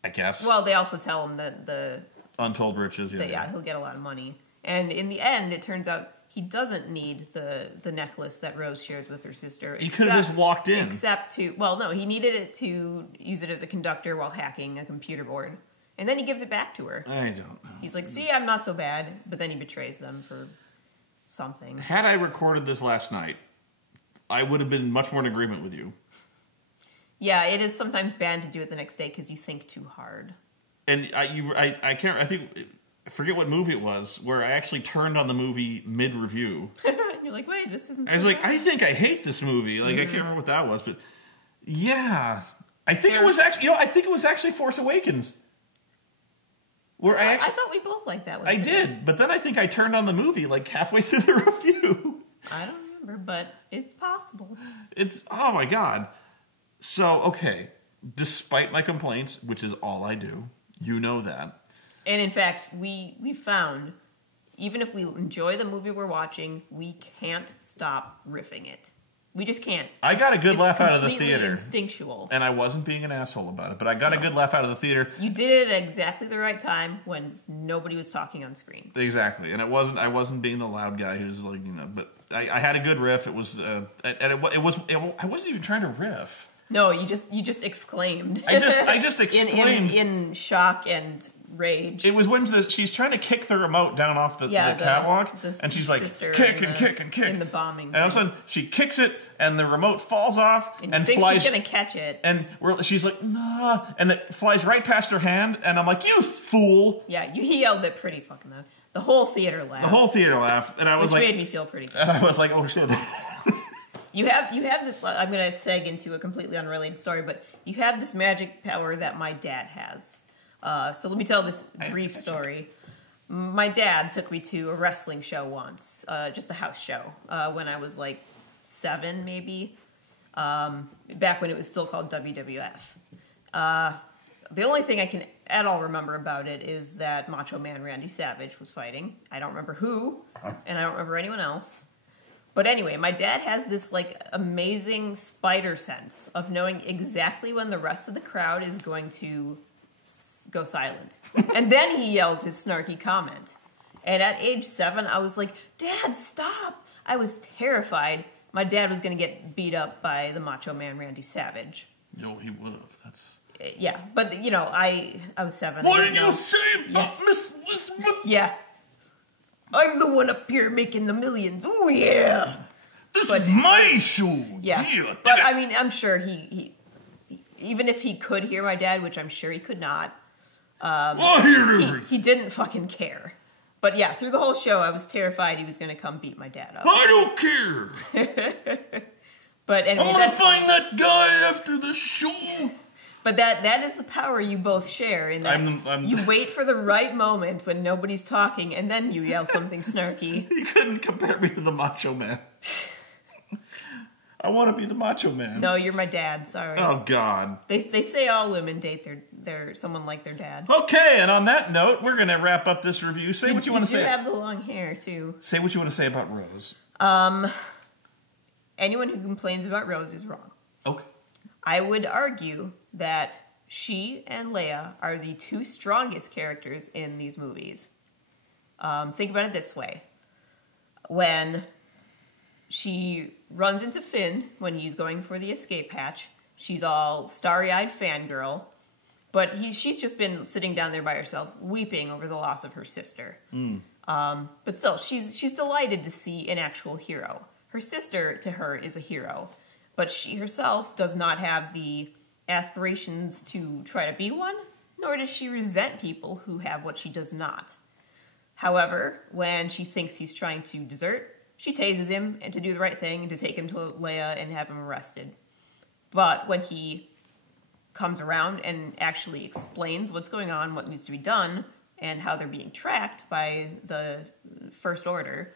I guess. Well, they also tell him that the... Untold riches, yeah, he'll get a lot of money. And in the end, it turns out he doesn't need the necklace that Rose shares with her sister. He could have just walked in. He needed it to use it as a conductor while hacking a computer board. And then he gives it back to her. I don't know. He's like, see, I'm not so bad. But then he betrays them for something. Had I recorded this last night, I would have been much more in agreement with you. Yeah, it is sometimes bad to do it the next day because you think too hard. And I forget what movie it was, where I actually turned on the movie mid-review. You're like, wait, this isn't... I was like, I think I hate this movie. Like, I can't remember what that was, but yeah. I think it was actually Force Awakens. Where I thought we both liked that one. I did, but then I think I turned on the movie, like, halfway through the review. I don't remember, but it's possible. Oh my God. So, okay, despite my complaints, which is all I do, you know that. And in fact, we found, even if we enjoy the movie we're watching, we can't stop riffing it. We just can't. I got a good laugh out of the theater. It's completely instinctual. And I wasn't being an asshole about it, but I got a good laugh out of the theater. You did it at exactly the right time when nobody was talking on screen. Exactly. And I wasn't being the loud guy who's like, but I had a good riff. It was, I wasn't even trying to riff. No, you just exclaimed. I just exclaimed in shock and rage. It was when she's trying to kick the remote down off the catwalk, and she's like, kick and kick and kick. In the bombing. And all of a sudden, she kicks it, and the remote falls off and flies. She's going to catch it. And she's like, nah. And it flies right past her hand, and I'm like, you fool. Yeah, he yelled it pretty fucking loud. The whole theater laughed. And I was which made me feel pretty good. And I was like, oh shit. You have this, I'm going to seg into a completely unrelated story, but you have this magic power that my dad has. So let me tell this brief story. My dad took me to a wrestling show once, just a house show, when I was like 7 maybe, back when it was still called WWF. The only thing I can at all remember about it is that Macho Man Randy Savage was fighting. I don't remember who, and I don't remember anyone else. But anyway, my dad has this, like, amazing spider sense of knowing exactly when the rest of the crowd is going to go silent. And then he yells his snarky comment. And at age 7, I was like, Dad, stop! I was terrified my dad was going to get beat up by the Macho Man Randy Savage. No, he would have. That's... Yeah, but, I was 7. What did you say about Miss... Yeah. I'm the one up here making the millions. Oh, yeah. This is my show. Yeah. But, I mean, I'm sure he even if he could hear my dad, which I'm sure he could not, he didn't fucking care. But yeah, through the whole show, I was terrified he was going to come beat my dad up. I don't care. But anyway, I'm gonna find that guy after the show. But that is the power you both share. In that you wait for the right moment when nobody's talking, and then you yell something snarky. You couldn't compare me to the Macho Man. I want to be the Macho Man. No, you're my dad. Sorry. Oh God. They say all women date their someone like their dad. Okay, and on that note, we're gonna wrap up this review. Say what you want to say. You have the long hair too. Say what you want to say about Rose. Anyone who complains about Rose is wrong. Okay. I would argue that she and Leia are the two strongest characters in these movies. Think about it this way. When she runs into Finn when he's going for the escape hatch, she's all starry-eyed fangirl, but she's just been sitting down there by herself, weeping over the loss of her sister. But still, she's delighted to see an actual hero. Her sister, to her, is a hero, but she herself does not have the aspirations to try to be one, nor does she resent people who have what she does not. However, when she thinks he's trying to desert, she tases him and to do the right thing and to take him to Leia and have him arrested. But when he comes around and actually explains what's going on, what needs to be done, and how they're being tracked by the First Order,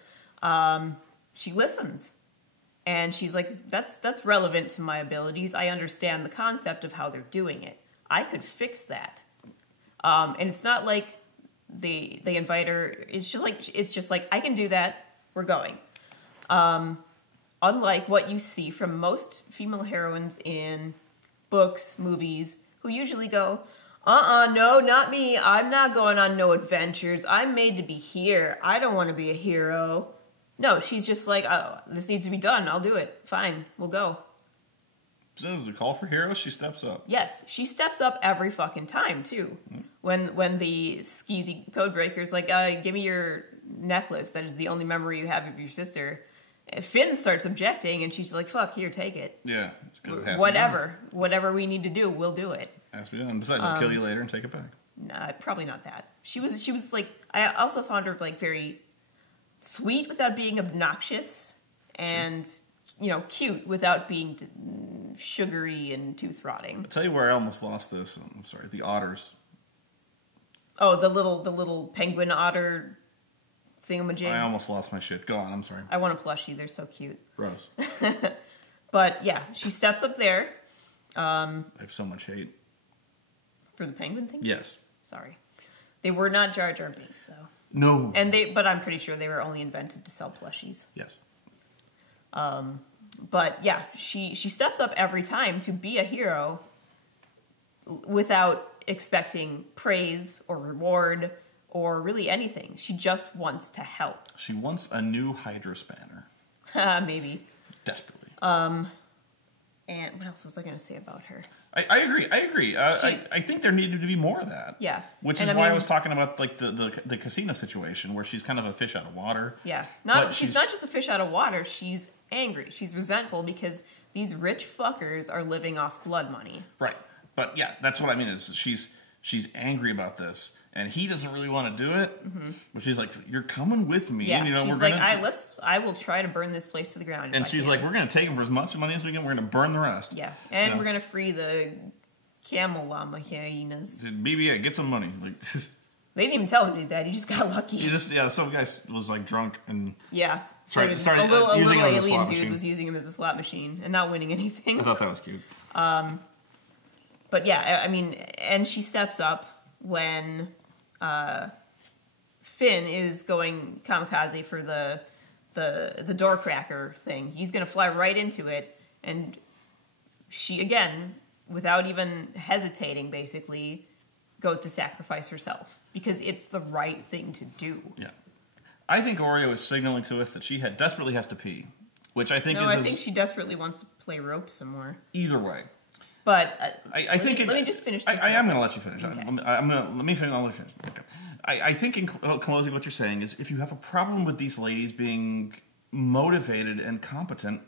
she listens. And she's like, that's relevant to my abilities. I understand the concept of how they're doing it. I could fix that. And it's not like they invite her. It's just like I can do that. We're going. Unlike what you see from most female heroines in books, movies, who usually go, no, not me. I'm not going on no adventures. I'm made to be here. I don't want to be a hero. No, she's just like, oh, this needs to be done. I'll do it. Fine, we'll go. As soon as the call for heroes, she steps up. Yes, she steps up every fucking time, too. When the skeezy codebreaker's like, give me your necklace. That is the only memory you have of your sister. Finn starts objecting, and she's like, fuck, here, take it. Yeah. Whatever we need to do, we'll do it. Has to be done. Besides, I'll kill you later and take it back. Nah, probably not that. She was like, I also found her like very sweet without being obnoxious, and cute without being sugary and tooth-rotting. I'll tell you where I almost lost this. I'm sorry, the otters. Oh, the little penguin otter thingamajigs. I almost lost my shit. Go on, I'm sorry. I want a plushie. They're so cute. Rose. But yeah, she steps up there. I have so much hate. For the penguin thing? Yes. Sorry. They were not Jar Jar Binks, though. No. But I'm pretty sure they were only invented to sell plushies. Yes. But yeah, she steps up every time to be a hero without expecting praise or reward or really anything. She just wants to help. She wants a new Hydra spanner. Maybe. Desperately. And what else was I going to say about her? I agree. I think there needed to be more of that. Yeah. Which is why I was talking about like the casino situation where she's kind of a fish out of water. Yeah. She's not just a fish out of water. She's angry. She's resentful because these rich fuckers are living off blood money. Right. But yeah, that's what I mean is she's angry about this. And he doesn't really want to do it, but she's like, "You're coming with me." Yeah, she's like, "I will try to burn this place to the ground." And she's like, "We're going to take him for as much money as we can. We're going to burn the rest." Yeah, and we're going to free the camel llama hyenas. Dude, BB-8, get some money. Like, they didn't even tell him to do that. He just got lucky. Some guy was like drunk and started a little alien dude was using him as a slot machine and not winning anything. I thought that was cute. But yeah, I mean, and she steps up when Finn is going kamikaze for the door cracker thing. He's going to fly right into it, and she, again, without even hesitating, basically, goes to sacrifice herself because it's the right thing to do. Yeah. I think Oreo is signaling to us that she desperately has to pee, which I think I think she desperately wants to play rope some more. Either way. But I think let me just finish this. I am going to let you finish. Okay. Let me finish. Okay. I think in closing, what you're saying is if you have a problem with these ladies being motivated and competent,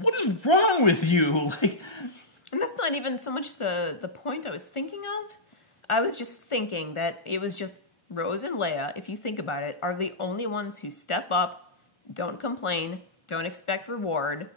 what is wrong with you? And that's not even so much the point I was thinking of. I was just thinking that it was just Rose and Leia, if you think about it, are the only ones who step up, don't complain, don't expect reward,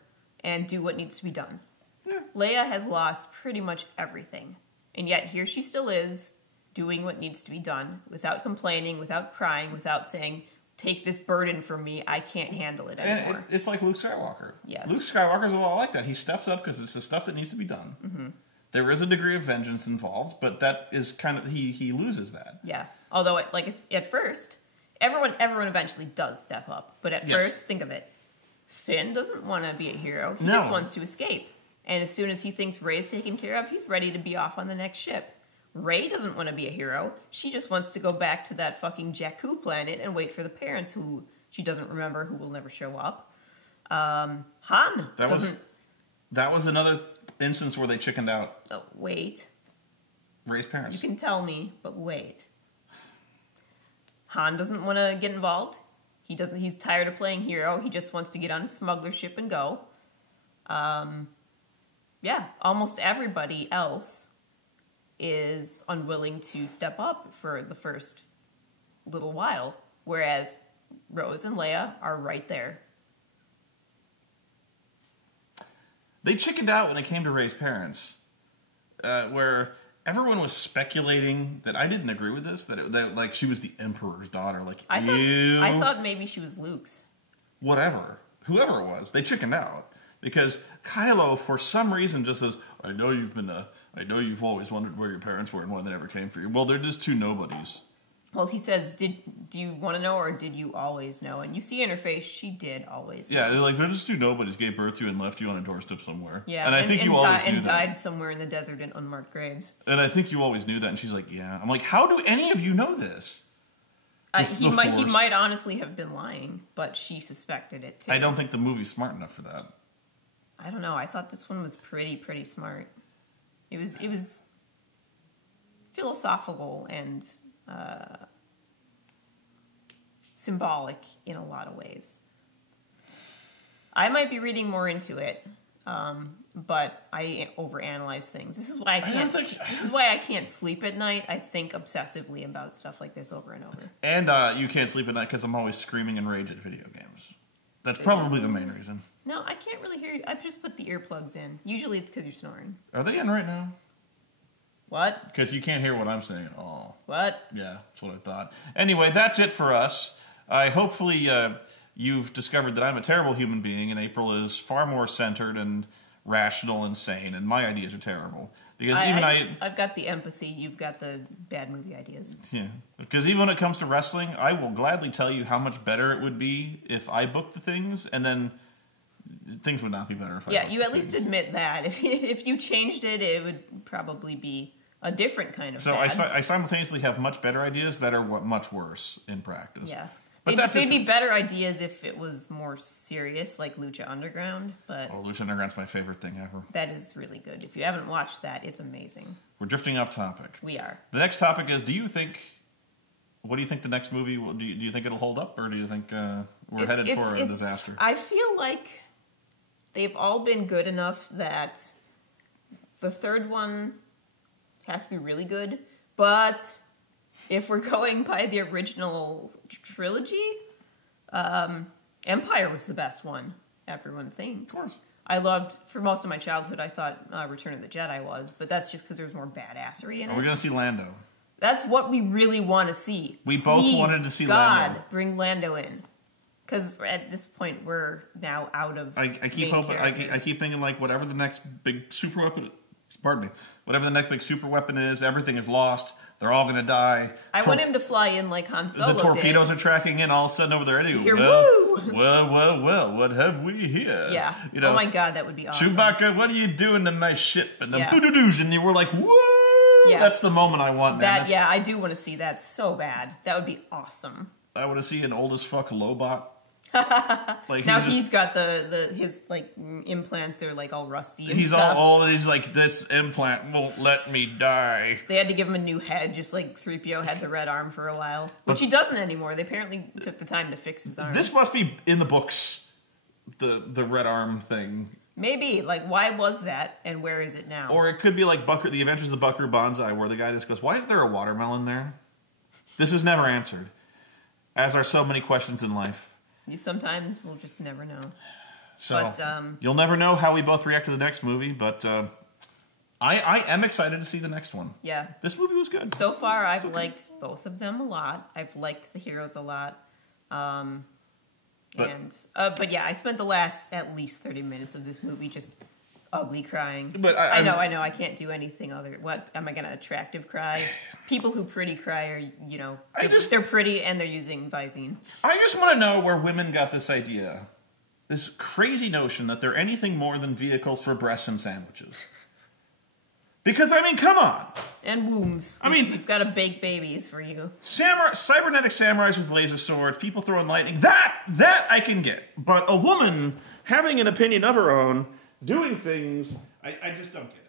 and do what needs to be done. Yeah. Leia has lost pretty much everything. And yet here she still is, doing what needs to be done, without complaining, without crying, without saying, take this burden from me, I can't handle it anymore. And it's like Luke Skywalker. Yes. Luke Skywalker's a lot like that. He steps up because it's the stuff that needs to be done. Mm-hmm. There is a degree of vengeance involved, but that is kind of, he loses that. Yeah. Although, at first, everyone eventually does step up. But at first, think of it. Finn doesn't want to be a hero. He just wants to escape. And as soon as he thinks Rey's taken care of, he's ready to be off on the next ship. Rey doesn't want to be a hero. She just wants to go back to that fucking Jakku planet and wait for the parents who she doesn't remember, who will never show up. Han doesn't... That was another instance where they chickened out. Oh, wait. Rey's parents. You can tell me, but wait. Han doesn't want to get involved. He's tired of playing hero. He just wants to get on a smuggler ship and go. Yeah, almost everybody else is unwilling to step up for the first little while, whereas Rose and Leia are right there. They chickened out when it came to Rey's parents, where everyone was speculating that I didn't agree with this, that like she was the Emperor's daughter. Like, I thought maybe she was Luke's. Whatever, whoever it was, they chickened out. Because Kylo, for some reason, just says, I know you've always wondered where your parents were and why they never came for you. Well, they're just two nobodies. Well, he says, do you want to know or did you always know? And you see in her face, she did always know. Yeah, they're just two nobodies, gave birth to you and left you on a doorstep somewhere. Yeah, and I think you always knew that. And died somewhere in the desert in unmarked graves. And I think you always knew that. And she's like, yeah. I'm like, how do any of you know this? He might honestly have been lying, but she suspected it too. I don't think the movie's smart enough for that. I don't know. I thought this one was pretty smart. It was philosophical and symbolic in a lot of ways. I might be reading more into it, but I overanalyze things. This is why I can't sleep at night. I think obsessively about stuff like this over and over. And you can't sleep at night because I'm always screaming and rage at video games. That's probably the main reason. No, I can't really hear you. I've just put the earplugs in. Usually it's because you're snoring. Are they in right now? What? Because you can't hear what I'm saying at all. What? Yeah, that's what I thought. Anyway, that's it for us. Hopefully you've discovered that I'm a terrible human being and April is far more centered and rational and sane, and my ideas are terrible. Because I've got the empathy, you've got the bad movie ideas. Yeah. Because even when it comes to wrestling, I will gladly tell you how much better it would be if I booked the things, and then things would not be better if I booked you at least admit that. If you changed it, it would probably be a different kind of bad. I simultaneously have much better ideas that are much worse in practice. Yeah. But they'd be better ideas if it was more serious, like Lucha Underground. But Lucha Underground's my favorite thing ever. That is really good. If you haven't watched that, it's amazing. We're drifting off topic. We are. The next topic is, what do you think the next movie, do you think it'll hold up, or do you think we're headed for a disaster? I feel like they've all been good enough that the third one has to be really good, but if we're going by the original trilogy, Empire was the best one, everyone thinks. Of course. I loved, for most of my childhood, I thought Return of the Jedi was, but that's just because there was more badassery in it. Are we going to see Lando? That's what we really want to see. We both wanted to see God, Lando. Bring Lando in. Because at this point, we're now out of I keep hoping, I keep thinking, like, whatever the next big super weapon, whatever the next big super weapon is, everything is lost. They're all going to die. I want him to fly in like Han Solo The torpedoes did. Are tracking in. All of a sudden, over there, Eddie. Well, what have we here? Yeah. Oh my God, that would be awesome. Chewbacca, what are you doing to my ship? And then and you were like, woo! Yeah. That's the moment I want. Yeah, I do want to see that so bad. That would be awesome. I want to see an old as fuck Lobot. Like now he's got his like implants are like all rusty. He's stuff. all old. He's like, this implant won't let me die. They had to give him a new head, just like 3PO had the red arm for a while, which he doesn't anymore. They apparently took the time to fix his arm. This must be in the books. The red arm thing. Maybe, like, why was that, and where is it now? Or it could be like the Adventures of Buckaroo Banzai, where the guy just goes, "Why is there a watermelon there?" This is never answered, as are so many questions in life. Sometimes we'll just never know. So, but, you'll never know how we both react to the next movie, but I am excited to see the next one. Yeah. This movie was good. So far, I've liked both of them a lot. I've liked the heroes a lot. But yeah, I spent the last at least 30 minutes of this movie just ugly crying. But I know, I can't do anything other. What am I gonna attractive cry? People who pretty cry are, they're pretty and they're using Visine. I just want to know where women got this idea, this crazy notion that they're anything more than vehicles for breasts and sandwiches. Because I mean, come on. And wombs. I mean, we've got to bake babies for you. Cybernetic samurais with laser swords, people throwing lightning. That I can get. But a woman having an opinion of her own, doing things, I just don't get it.